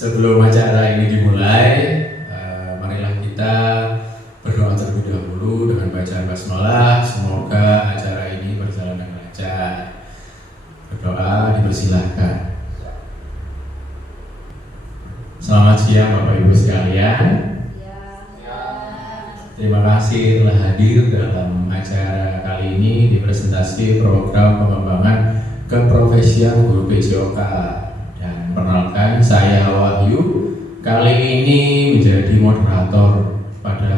Sebelum acara ini dimulai, marilah kita berdoa terlebih dahulu dengan bacaan basmalah. Semoga acara ini berjalan dengan lancar. Berdoa dipersilahkan. Selamat siang Bapak Ibu sekalian. Terima kasih telah hadir dalam acara kali ini di presentasi program pengembangan keprofesian guru PJOK. Dan perkenalkan, saya Wahyu kali ini menjadi moderator pada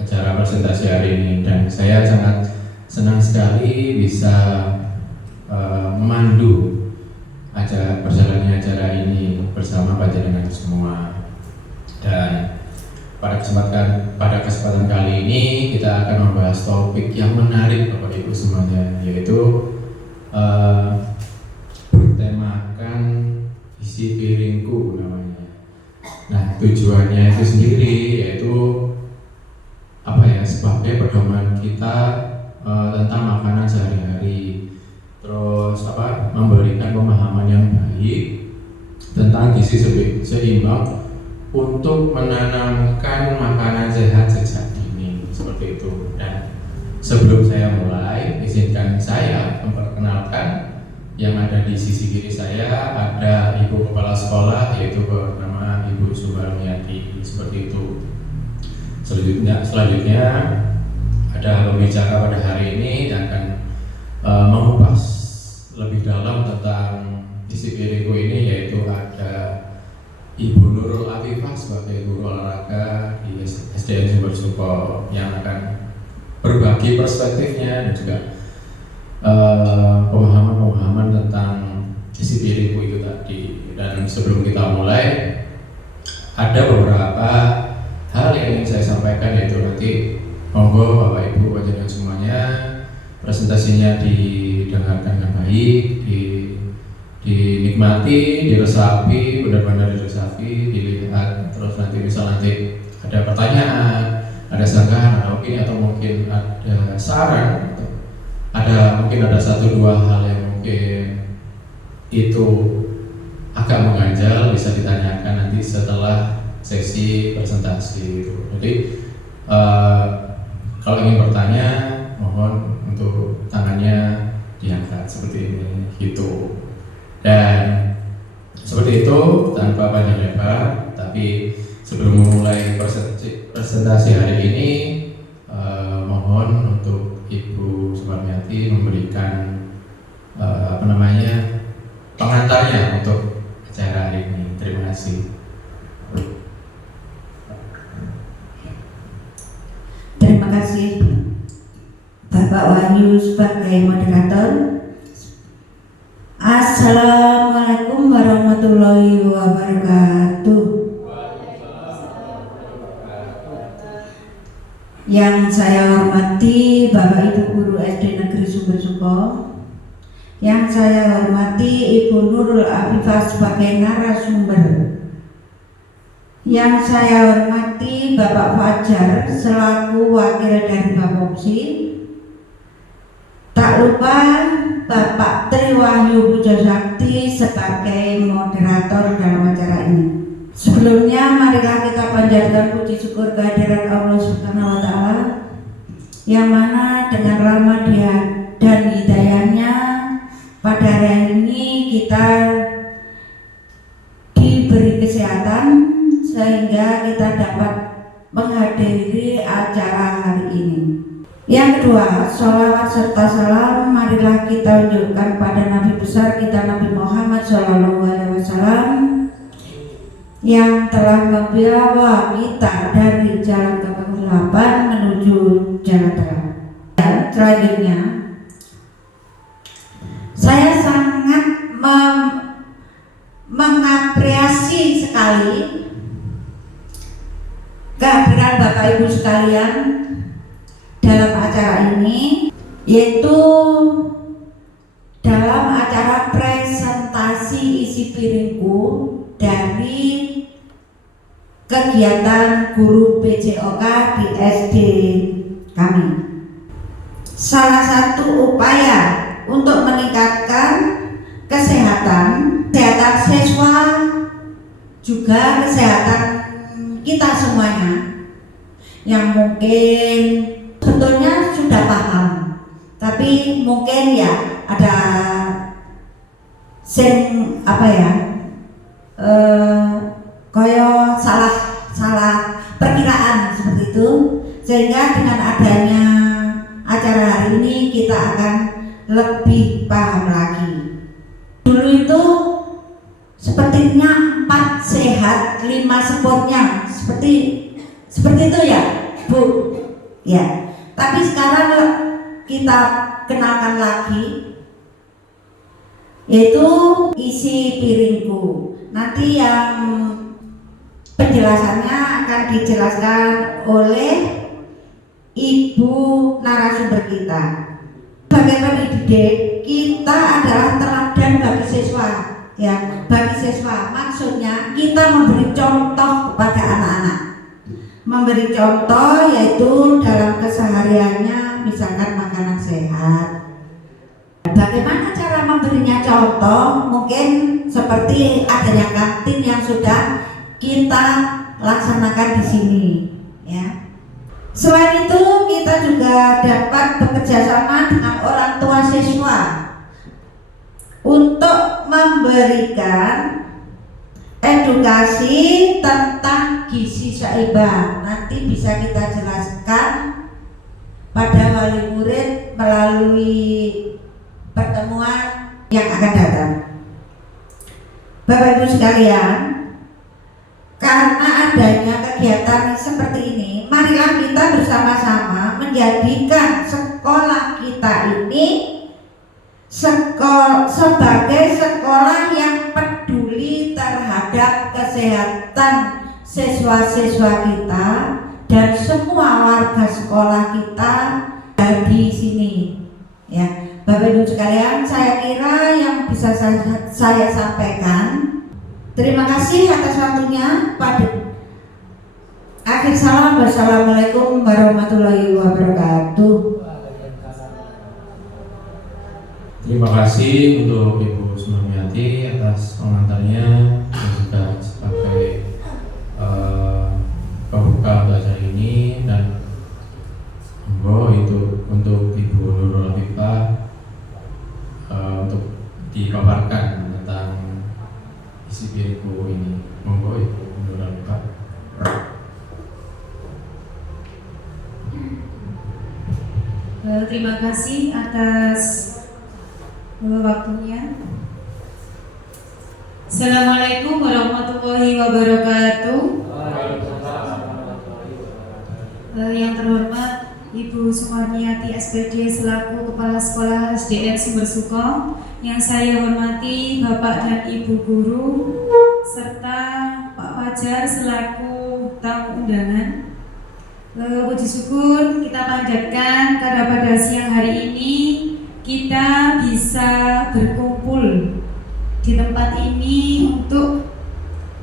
acara presentasi hari ini, dan saya sangat senang sekali bisa memandu berjalannya acara ini bersama panjenengan semua. Dan pada kesempatan kali ini kita akan membahas topik yang menarik Bapak Ibu semuanya, yaitu bertemakan isi piringku namanya. Nah, tujuannya itu sendiri yaitu sebagai pedoman kita tentang makanan sehari-hari. Terus memberikan pemahaman yang baik tentang gizi seimbang untuk menanamkan makanan sehat sejak dini, seperti itu. Dan sebelum saya mulai, izinkan saya memperkenalkan yang ada di sisi kiri saya. Ada Ibu Kepala Sekolah, yaitu bernama Ibu Subarmiati, seperti itu. Selanjutnya ada pembicara pada hari ini yang akan mengupas lebih dalam tentang isi piringku ini, yaitu ada Ibu Nurul Afifah sebagai guru olahraga di SDN Sumber Suko, yang akan berbagi perspektifnya dan juga pemahaman tentang isi piringku itu tadi. Dan sebelum kita mulai, ada beberapa hal yang ingin saya sampaikan, yaitu nanti monggo Bapak Ibu panjenengan semuanya presentasinya didengarkan dengan baik, dinikmati, diresapi, benar-benar diresapi, dilihat. Terus nanti ada pertanyaan, ada sanggahan, ada opini, atau mungkin ada saran, mungkin ada satu dua hal yang mungkin itu agak mengganjal, bisa ditanyakan nanti setelah sesi presentasi itu. Jadi kalau ingin bertanya, mohon untuk tangannya diangkat seperti ini, gitu. Dan seperti itu, tanpa panjang lebar, tapi sebelum memulai presentasi hari ini, mohon untuk Ibu Subarmiati memberikan pengantarnya untuk acara hari ini. Terima kasih. Terima kasih Bapak Wahyu sebagai moderator. Assalamualaikum warahmatullahi wabarakatuh. Yang saya hormati Bapak Ibu Guru SD Negeri Sumber Suko, yang saya hormati Ibu Nurul Afifah sebagai narasumber, yang saya hormati Bapak Fajar selaku wakil dari Bapopsi, tak lupa Bapak Tri Wahyu Pujosakti sebagai moderator dalam acara ini. Sebelumnya marilah kita panjatkan puji syukur kehadirat Allah Subhanahu wa Ta'ala, yang mana dengan rahmat Dia dan hidayahnya pada hari ini kita diberi kesehatan sehingga kita dapat menghadiri acara hari ini. Yang kedua, sholawat serta salam marilah kita unjukkan pada Nabi besar kita, Nabi Muhammad SAW, yang telah membawa kita dari jalan kegelapan menuju jalan terang. Dan selanjutnya, saya sangat mengapresiasi sekali kehadiran Bapak Ibu sekalian dalam acara ini, yaitu dalam acara presentasi isi piringku dari kegiatan guru PJOK di SD kami. Salah satu upaya untuk meningkatkan kesehatan siswa juga kesehatan kita semuanya, yang mungkin sebetulnya sudah paham, tapi mungkin ya ada koyo salah perkiraan seperti itu, sehingga dengan adanya acara hari ini kita akan lebih paham lagi. Dulu itu sepertinya 4 sehat 5 sempurna, seperti itu ya Bu ya. Tapi sekarang kita kenalkan lagi, yaitu isi piringku. Nanti yang penjelasannya akan dijelaskan oleh ibu narasumber kita. Bagaimana pendidik kita adalah teladan bagi siswa, ya, bagi siswa. Maksudnya kita memberi contoh kepada anak-anak. Memberi contoh yaitu dalam kesehariannya, misalkan makanan sehat. Bagaimana cara memberinya contoh? Mungkin seperti adanya kantin yang sudah kita laksanakan di sini, ya. Selain itu kita juga dapat bekerja sama dengan orang tua siswa untuk memberikan edukasi tentang gizi seimbang. Nanti bisa kita jelaskan pada wali murid melalui pertemuan yang akan datang. Bapak Ibu sekalian, karena adanya kegiatan seperti ini, marilah kita bersama-sama menjadikan sekolah kita ini sebagai sekolah yang peduli terhadap kesehatan siswa-siswa kita dan semua warga sekolah kita di sini, ya. Bapak Ibu sekalian, saya kira yang bisa saya sampaikan. Terima kasih atas waktunya. Pada akhir salam, wassalamualaikum warahmatullahi wabarakatuh. Terima kasih untuk Ibu Sumarmiati atas pengantarnya dan juga sebagai pembuka untuk acara ini, dan itu untuk Ibu Nurul Afifah untuk dipaparkan tentang isi piringku ini. Monggo Ibu Nurul Afifah. Terima kasih atas waktunya. Assalamualaikum warahmatullahi wabarakatuh. Yang terhormat Ibu Sumarmiati SPD selaku Kepala Sekolah SDN Sumber Suko, yang saya hormati Bapak dan Ibu Guru, serta Pak Fajar selaku tamu undangan. Puji syukur kita panjatkan karena pada siang hari ini kita bisa berkumpul di tempat ini untuk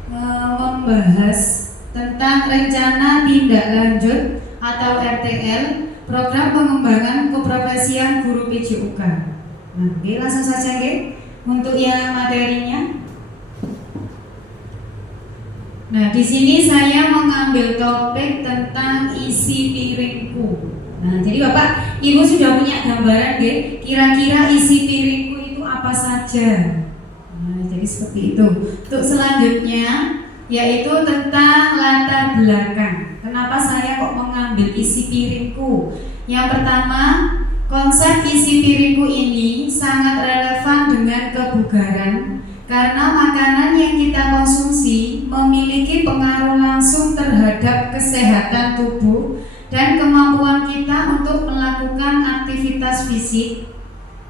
membahas tentang rencana tindak lanjut atau RTL, program pengembangan keprofesian guru PJUK. Nah, oke, langsung saja untuk yang materinya. Nah, di sini saya mengambil topik tentang isi piringku. Nah, jadi Bapak Ibu sudah punya gambaran kira-kira isi piringku itu apa saja. Nah, jadi seperti itu. Untuk selanjutnya yaitu tentang latar belakang. Kenapa saya kok mengambil isi piringku? Yang pertama, konsep isi piringku ini sangat relevan dengan kebugaran, karena makanan yang kita konsumsi memiliki pengaruh langsung terhadap kesehatan tubuh dan kemampuan kita untuk melakukan aktivitas fisik.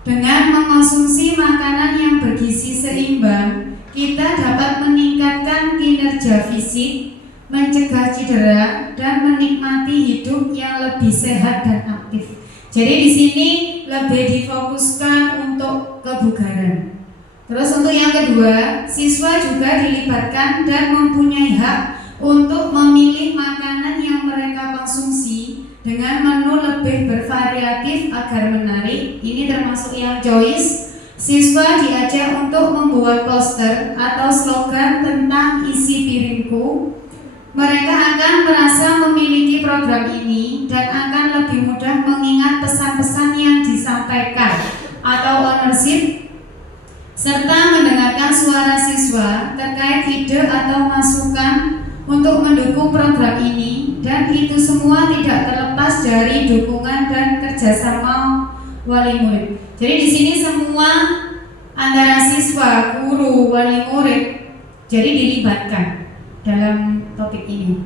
Dengan mengonsumsi makanan yang bergizi seimbang, kita dapat meningkatkan kinerja fisik, mencegah cedera, dan menikmati hidup yang lebih sehat dan aktif. Jadi di sini lebih difokuskan untuk kebugaran. Terus untuk yang kedua, siswa juga dilibatkan dan mempunyai hak untuk memilih makanan yang mereka konsumsi dengan menu lebih bervariatif agar menarik. Ini termasuk yang choice. Siswa diajak diajak untuk membuat poster atau slogan tentang isi piringku, mereka akan merasa memiliki program ini dan akan lebih mudah mengingat pesan-pesan yang disampaikan atau ownership, serta mendengarkan suara siswa terkait ide atau masukan untuk mendukung program ini, dan itu semua tidak terlepas dari dukungan dan kerjasama wali murid. Jadi di sini semua antara siswa, guru, wali murid jadi dilibatkan dalam topik ini.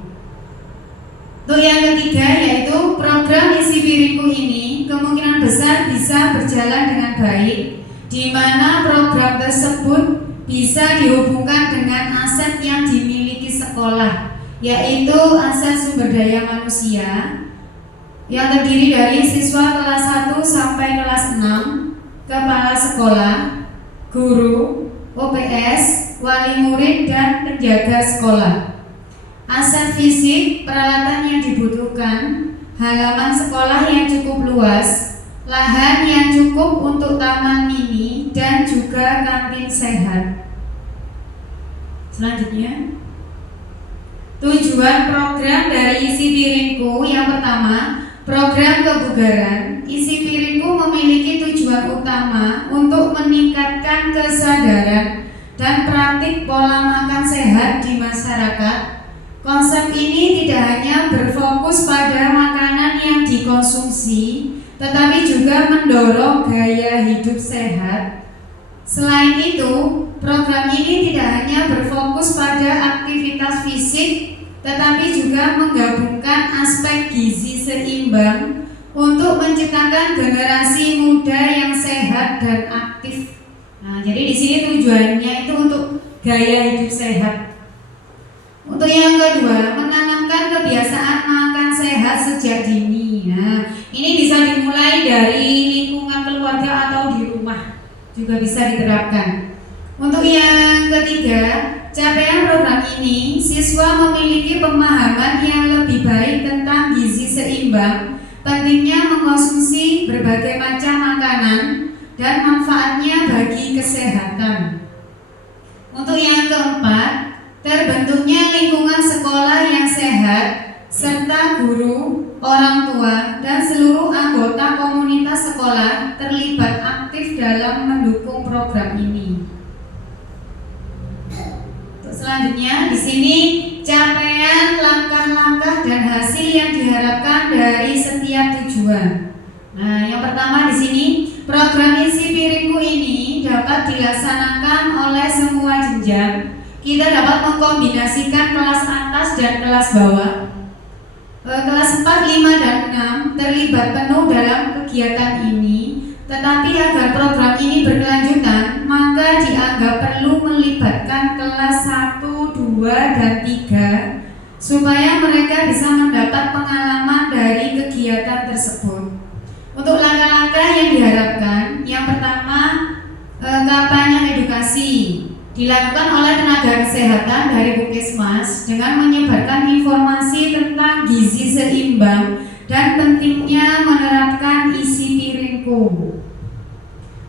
Untuk yang ketiga yaitu program isi piringku ini kemungkinan besar bisa berjalan dengan baik, di mana program tersebut bisa dihubungkan dengan aset yang dimiliki sekolah, yaitu aset sumber daya manusia yang terdiri dari siswa kelas 1 sampai kelas 6, kepala sekolah, guru, OPS, wali murid, dan penjaga sekolah. Aset fisik, peralatan yang dibutuhkan, halaman sekolah yang cukup luas, lahan yang cukup untuk taman mini, dan juga kantin sehat. Selanjutnya, tujuan program dari isi piringku yang pertama, program kebugaran. Isi piringku memiliki tujuan utama untuk meningkatkan kesadaran dan praktik pola makan sehat di masyarakat. Konsep ini tidak hanya berfokus pada makanan yang dikonsumsi, tetapi juga mendorong gaya hidup sehat. Selain itu, program ini tidak hanya berfokus pada aktivitas fisik, tetapi juga menggabungkan aspek gizi seimbang untuk menciptakan generasi muda yang sehat dan aktif. Nah, jadi di sini tujuannya itu untuk gaya hidup sehat. Untuk yang kedua, menanamkan kebiasaan makan sehat sejak dini. Nah, ini bisa dimulai dari lingkungan keluarga atau di rumah, juga bisa diterapkan. Untuk yang ketiga, capaian program ini, siswa memiliki pemahaman yang lebih baik tentang gizi seimbang, pentingnya mengkonsumsi berbagai macam makanan, dan manfaatnya bagi kesehatan. Untuk yang keempat, terbentuknya lingkungan sekolah yang sehat, serta guru, orang tua, dan seluruh anggota komunitas sekolah terlibat aktif dalam mendukung program ini. Selanjutnya, di sini capaian langkah-langkah dan hasil yang diharapkan dari setiap tujuan. Nah, yang pertama di sini, program isi piringku ini dapat dilaksanakan oleh semua jenjang. Kita dapat mengkombinasikan kelas atas dan kelas bawah. Kelas 4, 5, dan 6 terlibat penuh dalam kegiatan ini. Tetapi agar program ini berkelanjutan, maka dianggap perlu melibatkan kelas 1, 2, dan 3 supaya mereka bisa mendapat pengalaman dari kegiatan tersebut. Untuk langkah-langkah yang diharapkan, yang pertama, kampanye edukasi dilakukan oleh tenaga kesehatan dari Puskesmas dengan menyebarkan informasi tentang gizi seimbang dan pentingnya menerapkan isi piringku.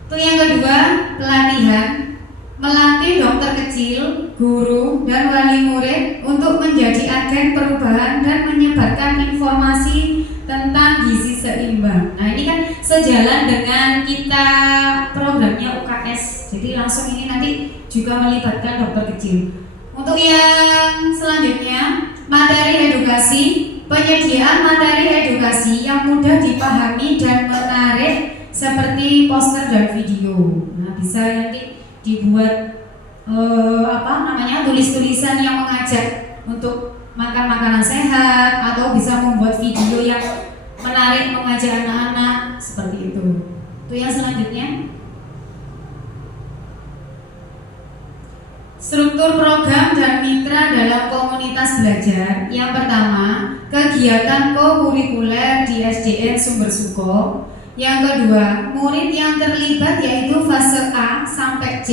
Untuk yang kedua, pelatihan, melatih dokter kecil, guru, dan wali murid untuk menjadi agen perubahan dan menyebarkan informasi tentang gizi seimbang. Nah, ini kan sejalan dengan kita programnya UKS, jadi langsung ini nanti juga melibatkan dokter kecil. Untuk yang selanjutnya, materi edukasi, penyediaan materi edukasi yang mudah dipahami dan menarik seperti poster dan video. Nah, bisa nanti dibuat tulis-tulisan yang mengajak untuk makan makanan sehat, atau bisa membuat video yang menarik mengajak anak-anak seperti itu. Itu yang selanjutnya. Struktur program dan mitra dalam komunitas belajar. Yang pertama, kegiatan kokurikuler di SDN Sumber Suko. Yang kedua, murid yang terlibat yaitu fase A sampai C,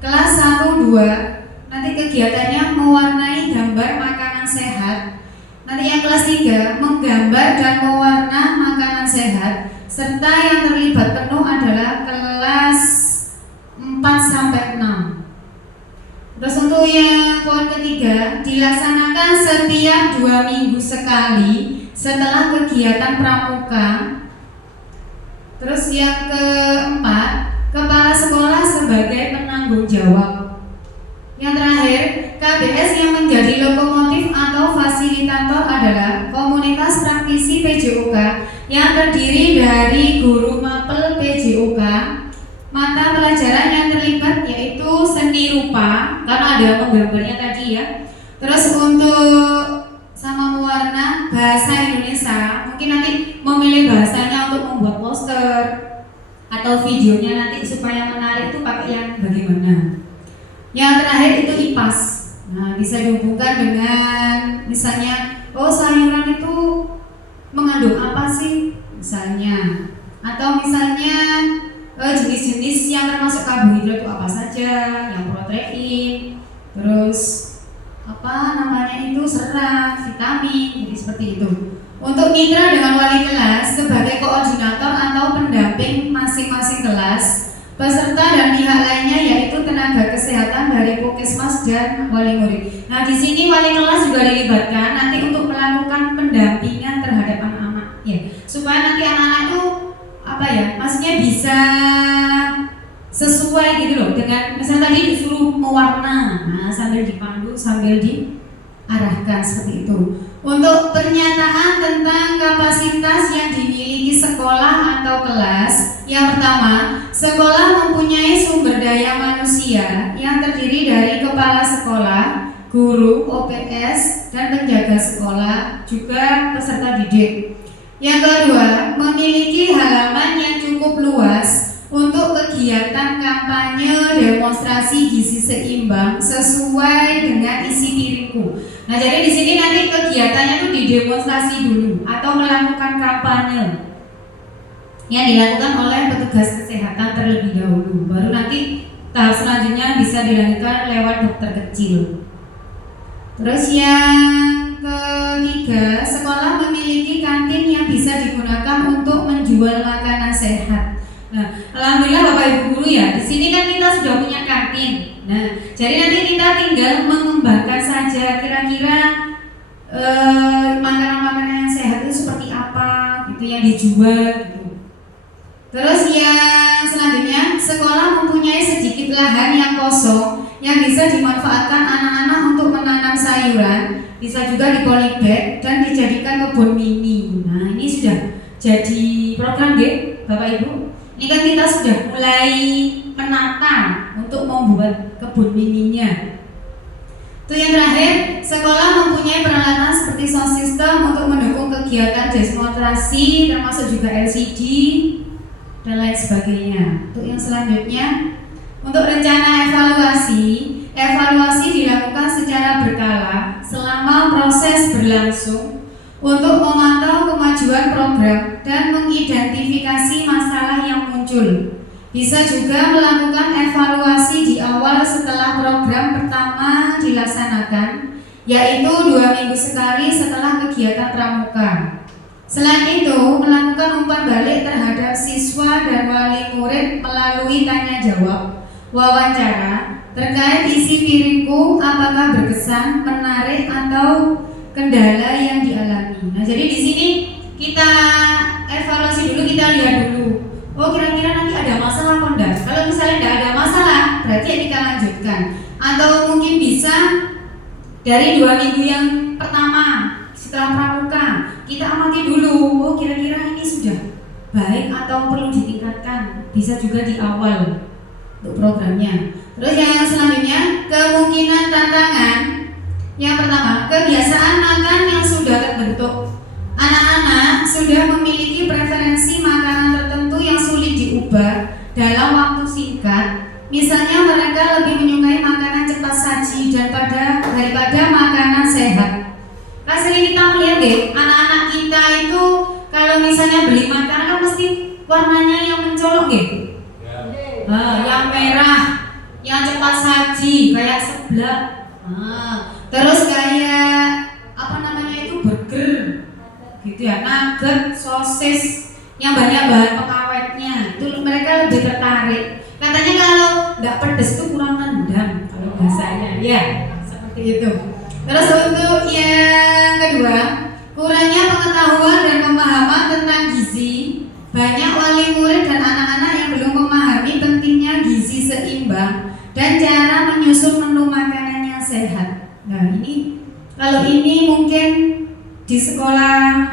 kelas 1-2. Nanti kegiatannya mewarnai gambar makanan sehat. Nanti yang kelas 3, menggambar dan mewarna makanan sehat. Serta yang terlibat penuh adalah kelas 4 dilaksanakan setiap 2 minggu sekali setelah kegiatan pramuka. Terus yang keempat, kepala sekolah sebagai penanggung jawab. Yang terakhir, KBS yang menjadi lokomotif atau fasilitator adalah komunitas praktisi PJOK yang terdiri dari guru mapel PJOK. Mata pelajaran yang terlibat yaitu seni rupa, karena ada penggambarnya tadi ya. Terus untuk sama mewarna, bahasa Indonesia, mungkin nanti memilih bahasanya untuk membuat poster atau videonya nanti supaya menarik itu pakai yang bagaimana. Yang terakhir itu IPAS. Nah, bisa dihubungkan dengan misalnya, oh sayuran itu mengandung apa sih misalnya, atau misalnya jenis-jenis yang termasuk karbohidrat itu apa saja, yang protein, terus apa namanya itu serat, vitamin, jadi seperti itu. Untuk mitra dengan wali kelas sebagai koordinator atau pendamping masing-masing kelas, peserta dan pihak lainnya yaitu tenaga kesehatan dari Puskesmas dan wali murid. Nah, di sini wali kelas juga dilibatkan nanti untuk melakukan pendampingan terhadap anak-anak ya, supaya nanti anak-anak itu apa ya, maksudnya bisa sesuai gitu loh dengan misalnya tadi disuruh mewarna, nah sambil dipandu sambil diarahkan seperti itu. Untuk pernyataan tentang kapasitas yang dimiliki sekolah atau kelas, yang pertama, sekolah mempunyai sumber daya manusia yang terdiri dari kepala sekolah, guru, OPS, dan penjaga sekolah, juga peserta didik. Yang kedua, memiliki halaman yang cukup luas untuk kegiatan kampanye demonstrasi gizi seimbang sesuai dengan isi piringku. Nah, jadi di sini nanti kegiatannya tuh didemonstrasi dulu atau melakukan kampanye yang dilakukan oleh petugas kesehatan terlebih dahulu. Baru nanti tahap selanjutnya bisa dilanjutkan lewat dokter kecil. Terus yang ketiga, sekolah memiliki kantin yang bisa digunakan untuk menjual makanan sehat. Nah, alhamdulillah Bapak Ibu guru ya, di sini kan kita sudah punya kantin. Nah, jadi nanti kita tinggal mengembangkan saja kira-kira makanan-makanan yang sehat itu seperti apa gitu yang dijual gitu. Terus yang selanjutnya, sekolah mempunyai sedikit lahan yang kosong yang bisa dimanfaatkan anak-anak untuk menanam sayuran, bisa juga dipolybag dan dijadikan kebun mini. Nah, ini sudah jadi program deh Bapak Ibu. Ini kan kita sudah mulai menata untuk membuat kebun mininya. Itu yang terakhir, sekolah mempunyai peralatan seperti sound system untuk mendukung kegiatan demonstrasi, termasuk juga LCD dan lain sebagainya. Untuk yang selanjutnya, untuk rencana evaluasi dilakukan secara berkala selama proses berlangsung untuk memantau kemajuan program dan mengidentifikasi masalah yang muncul. Bisa juga melakukan evaluasi di awal setelah program pertama dilaksanakan, yaitu 2 minggu sekali setelah kegiatan pramuka. Selain itu, melakukan umpan balik terhadap siswa dan wali murid melalui tanya jawab, wawancara terkait isi piringku, apakah berkesan, menarik atau kendala yang dialami. Nah, jadi di sini kita evaluasi dulu, kita lihat dulu. Oh, kira-kira nanti ada masalah apa enggak? Kalau misalnya enggak ada masalah, berarti ya kita lanjutkan. Atau mungkin bisa dari 2 minggu yang pertama setelah pramuka kita amati dulu. Oh, kira-kira ini sudah baik atau perlu ditingkatkan. Bisa juga di awal untuk programnya. Terus yang selanjutnya, kemungkinan tantangan. Yang pertama, kebiasaan makan yang sudah terbentuk. Anak-anak sudah memiliki preferensi makanan tertentu yang sulit diubah dalam waktu singkat. Misalnya mereka lebih menyukai makanan cepat saji daripada makanan sehat. Nah, sering kita melihat deh, anak-anak kita itu kalau misalnya beli makanan kan mesti warnanya yang mencolok gitu. Yang merah, yang cepat saji, kayak seblak. Terus kayak apa namanya itu burger gitu ya, nugget, sosis yang banyak bahan pengawetnya, itu mereka lebih tertarik. Katanya kalau nggak pedes itu kurang nendang kalau bahasanya, ya seperti itu. Terus untuk yang kedua, kurangnya pengetahuan dan pemahaman tentang gizi. Banyak wali murid dan anak-anak yang belum memahami pentingnya gizi seimbang dan cara menyusun menu makanan yang sehat. Nah ini, kalau ini mungkin di sekolah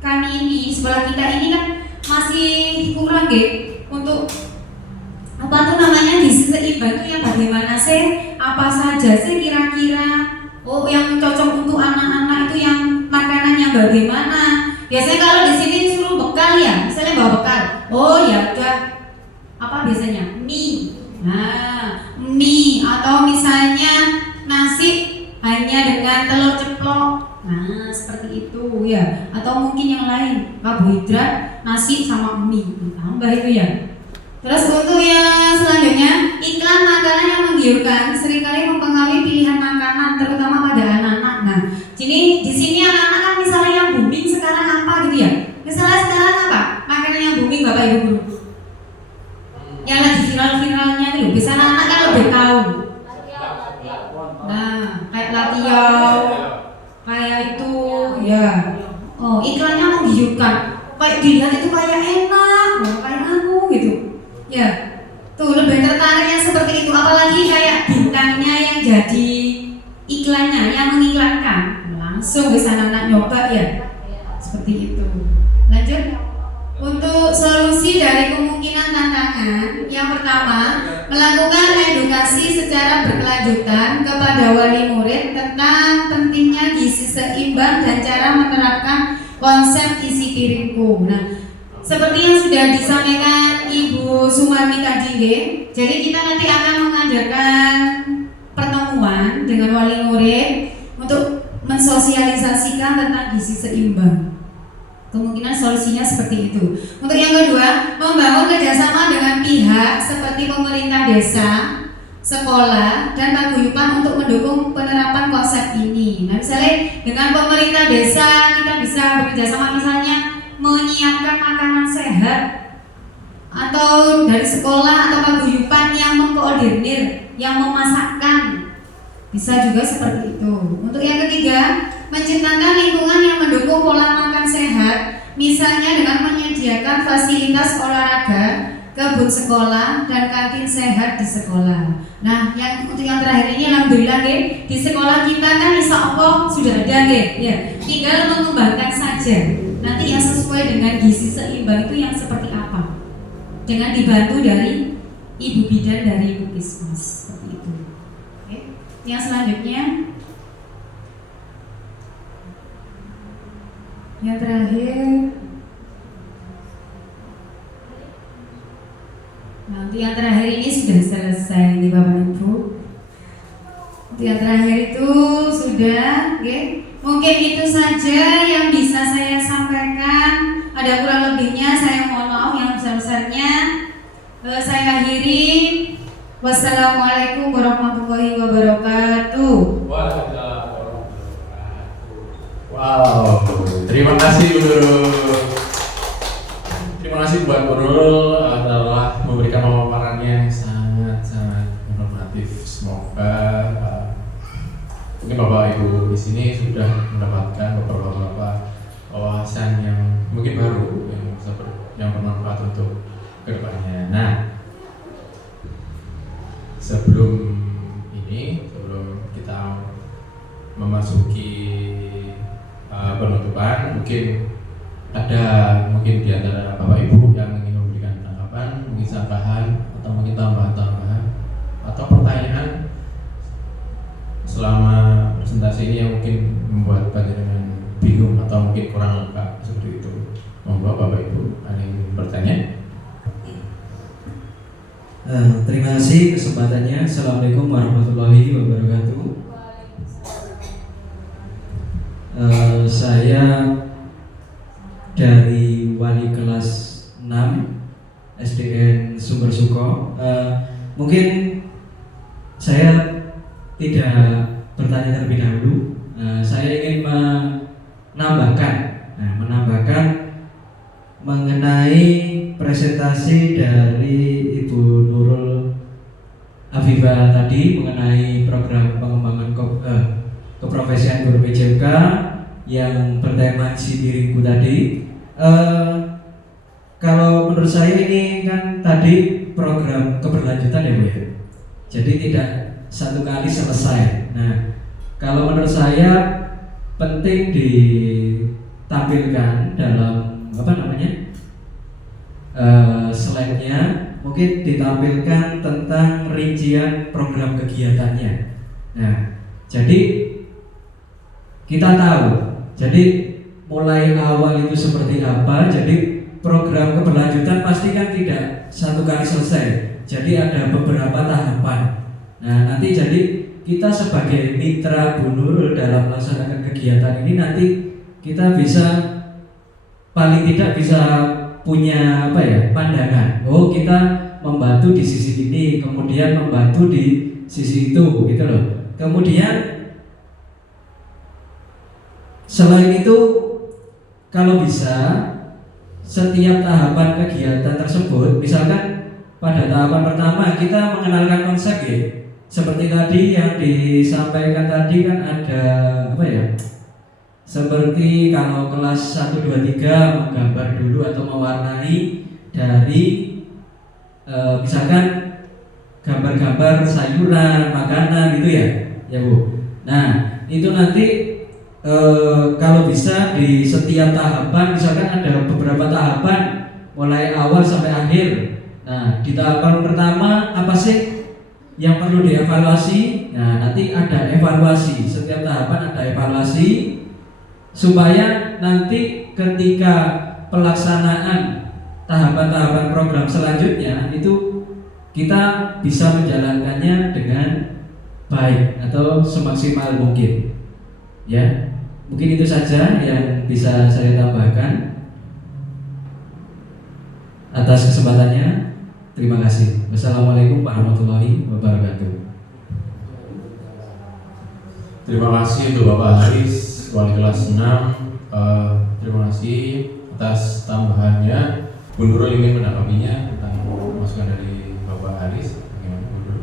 kami ini, sekolah kita ini kan masih kurang untuk apa tuh namanya gizi seimbang itu yang bagaimana sih, apa saja sih kira-kira yang cocok untuk anak-anak itu yang makanan yang bagaimana. Biasanya kalau di sini suruh bekal ya, misalnya bawa bekal, ya udah apa biasanya mie, mie atau misalnya nasi hanya dengan telur ceplok, seperti itu ya, atau mungkin yang lain karbohidrat nasi sama mie tambah itu ya. Terus untuk yang selanjutnya, iklan makanan yang menggiurkan seringkali mempengaruhi pilihan makanan, terutama pada anak-anak. Nah, di sini anak-anak kan misalnya yang booming sekarang apa gitu ya? Misalnya sekarang apa? Makanan yang booming Bapak Ibu guru? Yang lagi viral-viralnya itu, biasanya anak kan lebih tahu. Nah, kayak latiau, kayak itu, ya. Iklannya menggiurkan. Kayak dilihat itu kayak enak, kayak gitu. Ya, tuh lebih tertarik yang seperti itu, apalagi kayak bintangnya yang jadi iklannya, yang mengiklankan, langsung bisa anak nyoba ya, seperti itu. Lanjut, untuk solusi dari kemungkinan tantangan, yang pertama, melakukan edukasi secara berkelanjutan kepada wali murid tentang pentingnya gizi seimbang dan cara menerapkan konsep isi piringku. Nah, seperti yang sudah disampaikan Ibu Sumarmi tadi, jadi kita nanti akan mengajarkan pertemuan dengan wali murid untuk mensosialisasikan tentang gizi seimbang. Kemungkinan solusinya seperti itu. Untuk yang kedua, membangun kerjasama dengan pihak seperti pemerintah desa, sekolah, dan paguyuban untuk mendukung penerapan konsep ini. Nah, misalnya dengan pemerintah desa kita bisa bekerjasama, misalnya menyiapkan makanan sehat, atau dari sekolah atau paguyuban yang mengkoordinir, yang memasakkan, bisa juga seperti itu. Untuk yang ketiga, menciptakan lingkungan yang mendukung pola makan sehat, misalnya dengan menyediakan fasilitas olahraga, kebun sekolah, dan kantin sehat di sekolah. Nah, untuk yang terakhir ini alhamdulillah di sekolah kita kan insya Allah sudah ada ya, tinggal mengembangkan saja. Nanti yang sesuai dengan gizi seimbang itu yang seperti apa, dengan dibantu dari ibu bidan dari Puskesmas, seperti itu. Oke. Yang selanjutnya, yang terakhir, nanti yang terakhir ini sudah selesai nih Bapak Ibu. Yang terakhir itu sudah, mungkin itu saja yang bisa saya sampaikan. Ada kurang lebihnya saya mohon maaf yang besar-besarnya. Saya akhiri. Wassalamualaikum warahmatullahi wabarakatuh. Wow, terima kasih Guru. Terima kasih buat Guru telah memberikan pemaparannya yang sangat informatif. Semoga mungkin Bapak Ibu di sini sudah mendapatkan beberapa wawasan yang mungkin baru, yang bermanfaat untuk kedepannya. Nah, sebelum kita memasuki penutupan, mungkin di antara Bapak Ibu yang ingin memberikan tanggapan, mungkin tambahan atau mungkin tambahan atau pertanyaan selama presentasi ini yang mungkin membuat panjenengan bingung atau mungkin kurang lengkap seperti itu. Monggo Bapak Ibu ada yang bertanya. Terima kasih kesempatannya. Assalamualaikum warahmatullahi wabarakatuh. Saya dari wali kelas 6 SDN Sumber Suko. Mungkin saya tidak bertanya terlebih dahulu. Saya ingin menambahkan mengenai presentasi dari Ibu Nurul Afifah tadi mengenai program pengembangan keprofesian guru PJK yang bertema isi piringku tadi. Kalau menurut saya ini kan tadi program keberlanjutan ya Bu ya. Jadi tidak satu kali selesai. Nah, kalau menurut saya penting ditampilkan dalam slide-nya, mungkin ditampilkan tentang rincian program kegiatannya. Nah, jadi kita tahu, jadi mulai awal itu seperti apa. Jadi program keberlanjutan pasti kan tidak satu kali selesai. Jadi ada beberapa tahapan. Nah, nanti jadi kita sebagai mitra Bu Nurul dalam melaksanakan kegiatan ini nanti kita bisa paling tidak bisa punya pandangan. Oh, kita membantu di sisi ini, kemudian membantu di sisi itu, gitu loh. Kemudian selain itu, kalau bisa setiap tahapan kegiatan tersebut, misalkan pada tahapan pertama kita mengenalkan konsep ya. Seperti tadi yang disampaikan tadi kan ada seperti kalau kelas 1, 2, 3 menggambar dulu atau mewarnai dari misalkan gambar-gambar sayuran, makanan gitu ya Bu. Nah, itu nanti kalau bisa di setiap tahapan, misalkan ada beberapa tahapan mulai awal sampai akhir. Nah, di tahapan pertama apa sih yang perlu dievaluasi? Nah, nanti ada evaluasi. Setiap tahapan ada evaluasi supaya nanti ketika pelaksanaan tahapan-tahapan program selanjutnya itu kita bisa menjalankannya dengan baik atau semaksimal mungkin. Ya, mungkin itu saja yang bisa saya tambahkan. Atas kesempatannya, terima kasih. Wassalamualaikum warahmatullahi wabarakatuh. Terima kasih untuk Bapak Haris, Wali kelas 6. Terima kasih atas tambahannya. Bu Nurul ingin menanggapinya tentang masukan dari Bapak Haris. Bagaimana Bu Nurul?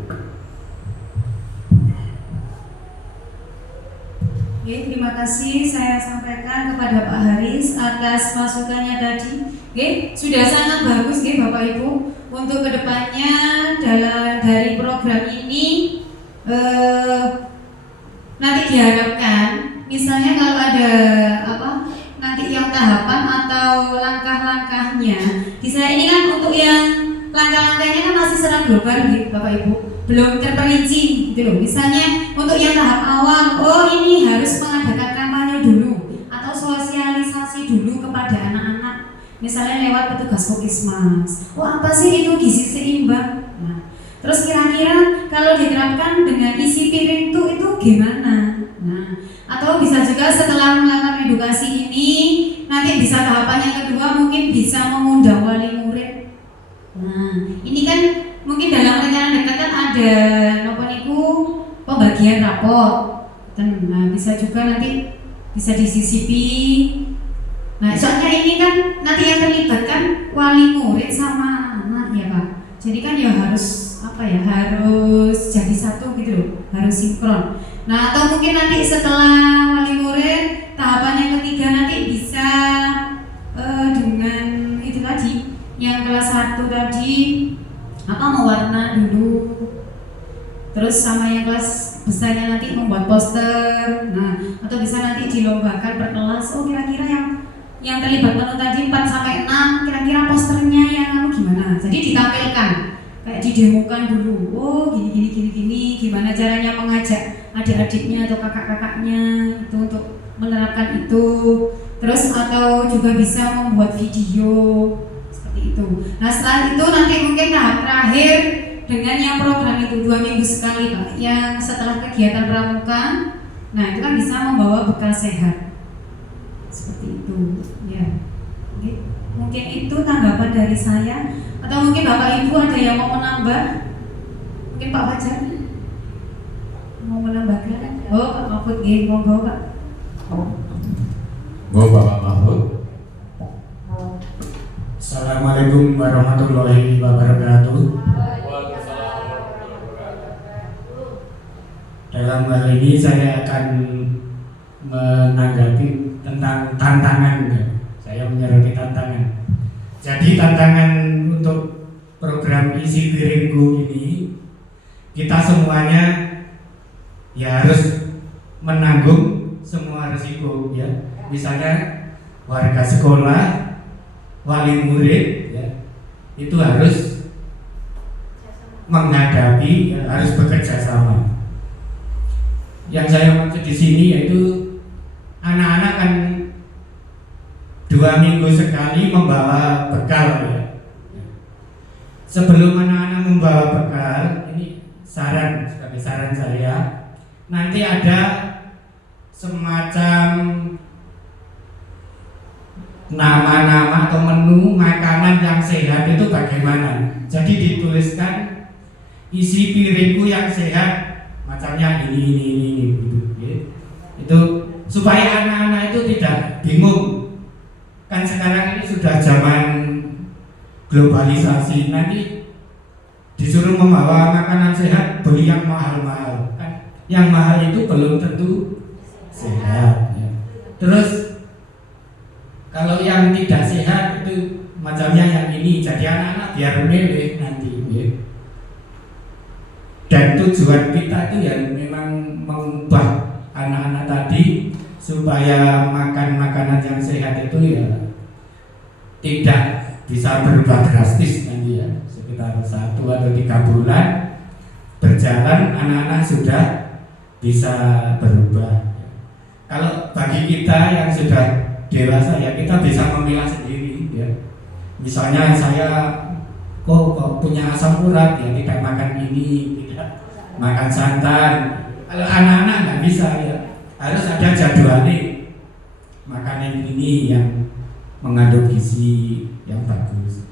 Oke, terima kasih saya sampaikan kepada Pak Haris atas masukannya tadi. Oke, sudah sangat bagus Bapak Ibu. Untuk kedepannya dari program ini nanti diharapkan misalnya kalau ada nanti yang tahapan atau langkah-langkahnya. Di saya ini kan untuk yang langkah-langkahnya kan masih secara global Bapak Ibu, belum terperinci gitu loh. Misalnya untuk yang tahap awal, ini harus mengadakan kampanye dulu atau sosialisasi dulu kepada anak-anak. Misalnya lewat petugas Puskesmas. Apa sih itu gizi seimbang? Nah, terus kira-kira kalau diterapkan dengan isi piring itu gimana? Nah, atau bisa juga setelah melakukan edukasi ini, nanti bisa tahapan yang kedua mungkin bisa mengundang wali murid. Nah, ini kan mungkin dalam rencana dekat kan ada pembagian rapor. Nah, bisa juga nanti bisa disisipi. Nah, soalnya ini kan nanti yang terlibat kan wali murid sama anak ya Pak. Jadi kan ya harus harus jadi satu gitu loh, harus sinkron. Nah, atau mungkin nanti setelah wali murid tahapan yang ketiga nanti bisa dengan itu tadi yang kelas 1 tadi mewarna dulu. Terus sama yang kelas besarnya nanti membuat poster. Nah, atau bisa nanti dilombakan per kelas. Kira-kira yang terlibat menu tadi 4 sampai 6 kira-kira posternya yang gimana? Jadi ditampilkan, kayak didemokan dulu. Gini, gimana caranya mengajak adik-adiknya atau kakak-kakaknya itu untuk menerapkan itu. Terus atau juga bisa membuat video seperti itu. Nah, setelah itu nanti mungkin tahap terakhir dengan yang program itu 2 minggu sekali Pak, yang setelah kegiatan pramuka. Nah, itu kan bisa membawa bekal sehat seperti itu ya. Oke. Mungkin itu tanggapan dari saya, atau mungkin Bapak Ibu ada yang mau menambah? Mungkin Pak Fajar mau menambahkan? Pak Mahfud monggo Pak. Bapak Mahfud. Assalamualaikum warahmatullahi wabarakatuh. Dalam hal ini saya akan menanggapi tentang tantangan. Saya menyoroti tantangan. Jadi tantangan untuk program isi piringku ini, kita semuanya ya harus menanggung semua risiko ya. Misalnya warga sekolah, wali murid ya, itu harus menghadapi, ya, harus bekerja sama. Yang saya maksud di sini yaitu anak-anak kan 2 minggu sekali membawa bekal ya. Sebelum anak-anak membawa bekal, ini sebagai saran saya, nanti ada semacam nama-nama atau menu makanan yang sehat itu bagaimana. Jadi dituliskan isi piringku yang sehat macamnya ini gitu. Itu supaya anak-anak itu tidak bingung. Kan sekarang ini sudah zaman globalisasi, nanti disuruh membawa makanan sehat, beli yang mahal-mahal. Kan yang mahal itu belum tentu sehat ya. Terus kalau yang tidak sehat itu macamnya yang ini, jadi anak-anak biar milih nanti ya. Dan tujuan kita itu ya memang mengubah anak-anak tadi supaya makan makanan yang sehat itu ya tidak bisa berubah drastis nanti ya. Sekitar 1 atau 3 bulan berjalan anak-anak sudah bisa berubah. Kalau bagi kita yang sudah dewasa ya kita bisa memilah sendiri ya. Misalnya saya kok punya asam urat ya, tidak makan ini, tidak makan santan. Kalau anak-anak nggak bisa ya, harus ada jadwalnya. Makan yang ini yang mengandung gizi yang bagus.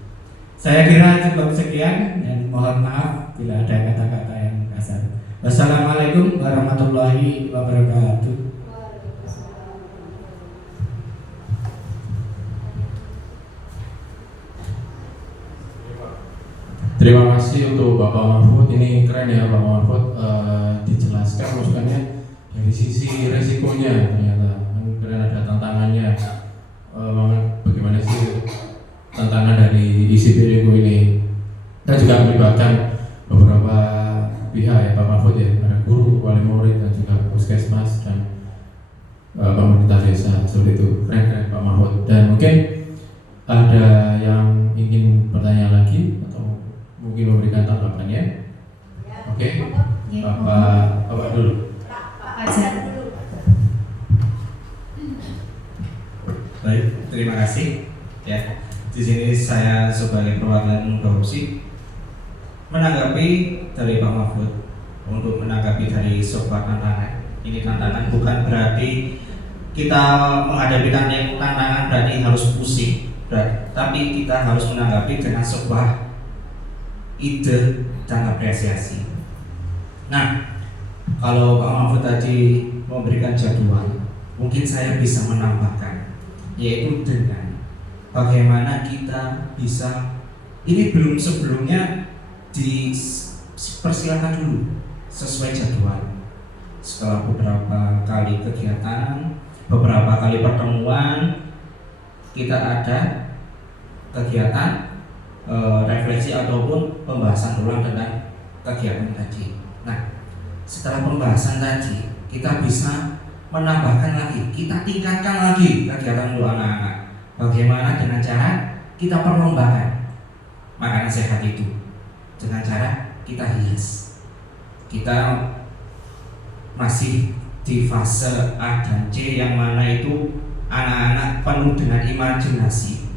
Saya kira cukup sekian dan mohon maaf bila ada kata-kata yang kasar. Wassalamualaikum warahmatullahi wabarakatuh. Terima kasih untuk Bapak Mahfud. Ini keren ya Bapak Mahfud, dijelaskan maksudnya dari sisi resikonya. Ternyata keren, ada tantangannya. Bagaimana sih tantangan dari isi piringku ini? Kita juga melibatkan beberapa pihak ya Pak Mahfud ya, ada guru, wali murid dan juga puskesmas dan pemerintah desa. Seperti itu, keren Pak Mahfud. Dan mungkin ada yang ingin bertanya lagi atau mungkin memberikan tanggapannya. Oke, Bapak dulu. Pak Fajar. Baik, terima kasih. Ya, di sini saya sebagai perwakilan korupsi menanggapi dari Pak Mahfud untuk menanggapi dari sebuah tantangan. Ini tantangan bukan berarti kita menghadapi tantangan berarti harus pusing, tapi kita harus menanggapi dengan sebuah ide dan apresiasi. Nah, kalau Pak Mahfud tadi memberikan jadwal, mungkin saya bisa menambahkan, yaitu dengan bagaimana kita bisa, ini belum sebelumnya dipersilakan dulu sesuai jadwal. Setelah beberapa kali kegiatan, beberapa kali pertemuan, kita ada kegiatan refleksi ataupun pembahasan ulang tentang kegiatan tadi. Nah, setelah pembahasan tadi, kita bisa menambahkan lagi, kita tingkatkan lagi kegiatan untuk anak-anak. Bagaimana dengan cara kita perlombakan makanan sehat itu, dengan cara kita hias. Kita masih di fase A dan C yang mana itu anak-anak penuh dengan imajinasi.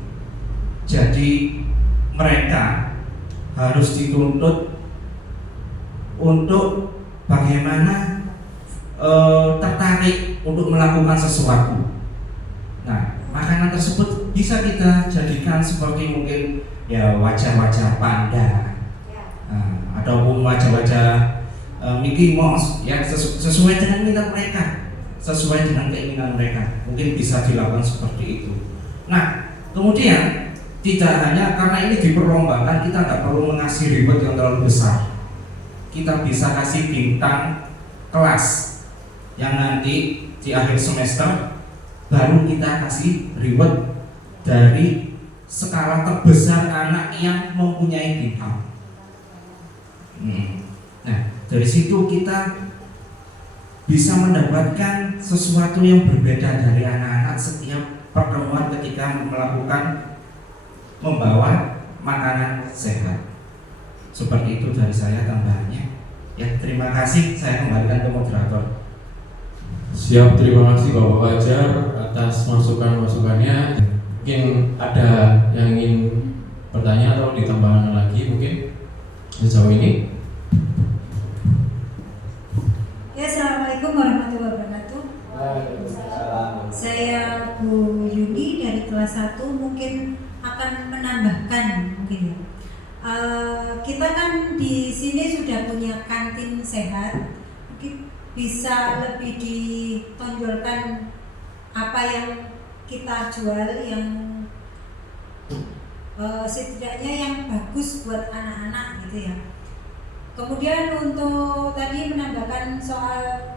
Jadi mereka harus dituntut untuk bagaimana tertarik untuk melakukan sesuatu. Nah, makanan tersebut bisa kita jadikan seperti mungkin ya wajah-wajah panda, ataupun wajah-wajah Mickey Mouse ya, sesuai dengan minat mereka, sesuai dengan keinginan mereka. Mungkin bisa dilakukan seperti itu. Nah, kemudian tidak hanya karena ini diperlombakan, kita nggak perlu mengasih reward yang terlalu besar. Kita bisa kasih bintang kelas yang nanti di akhir semester baru kita kasih reward dari skala terbesar anak yang mempunyai bintang. Nah, dari situ kita bisa mendapatkan sesuatu yang berbeda dari anak-anak setiap pertemuan ketika melakukan membawa makanan sehat. Seperti itu dari saya tambahannya. Ya, terima kasih. Saya kembalikan ke moderator. Siap, terima kasih Bapak Fajar atas masukan-masukannya. Mungkin ada yang ingin bertanya atau ditambahkan lagi mungkin sejauh ini. Ya, assalamualaikum warahmatullahi wabarakatuh. Saya Bu Yuni dari kelas 1 mungkin akan menambahkan mungkin ya. Kita kan di sini sudah punya kantin sehat. Mungkin bisa lebih ditonjolkan apa yang kita jual yang setidaknya yang bagus buat anak-anak gitu ya. Kemudian untuk tadi menambahkan soal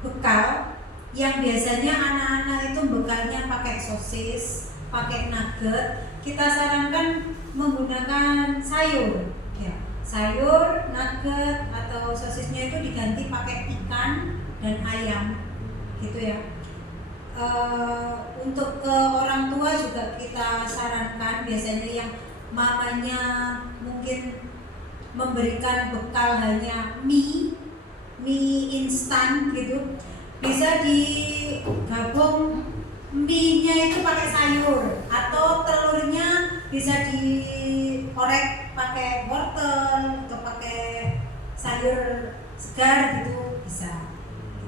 bekal yang biasanya anak-anak itu bekalnya pakai sosis, pakai nugget, kita sarankan menggunakan sayur ya. Sayur, nugget atau sosisnya itu diganti pakai ikan dan ayam gitu ya. Untuk ke orang tua juga kita sarankan biasanya yang mamanya mungkin memberikan bekal hanya mie instan gitu, bisa digabung mie-nya itu pakai sayur atau telurnya bisa diorek pakai wortel atau pakai sayur segar gitu bisa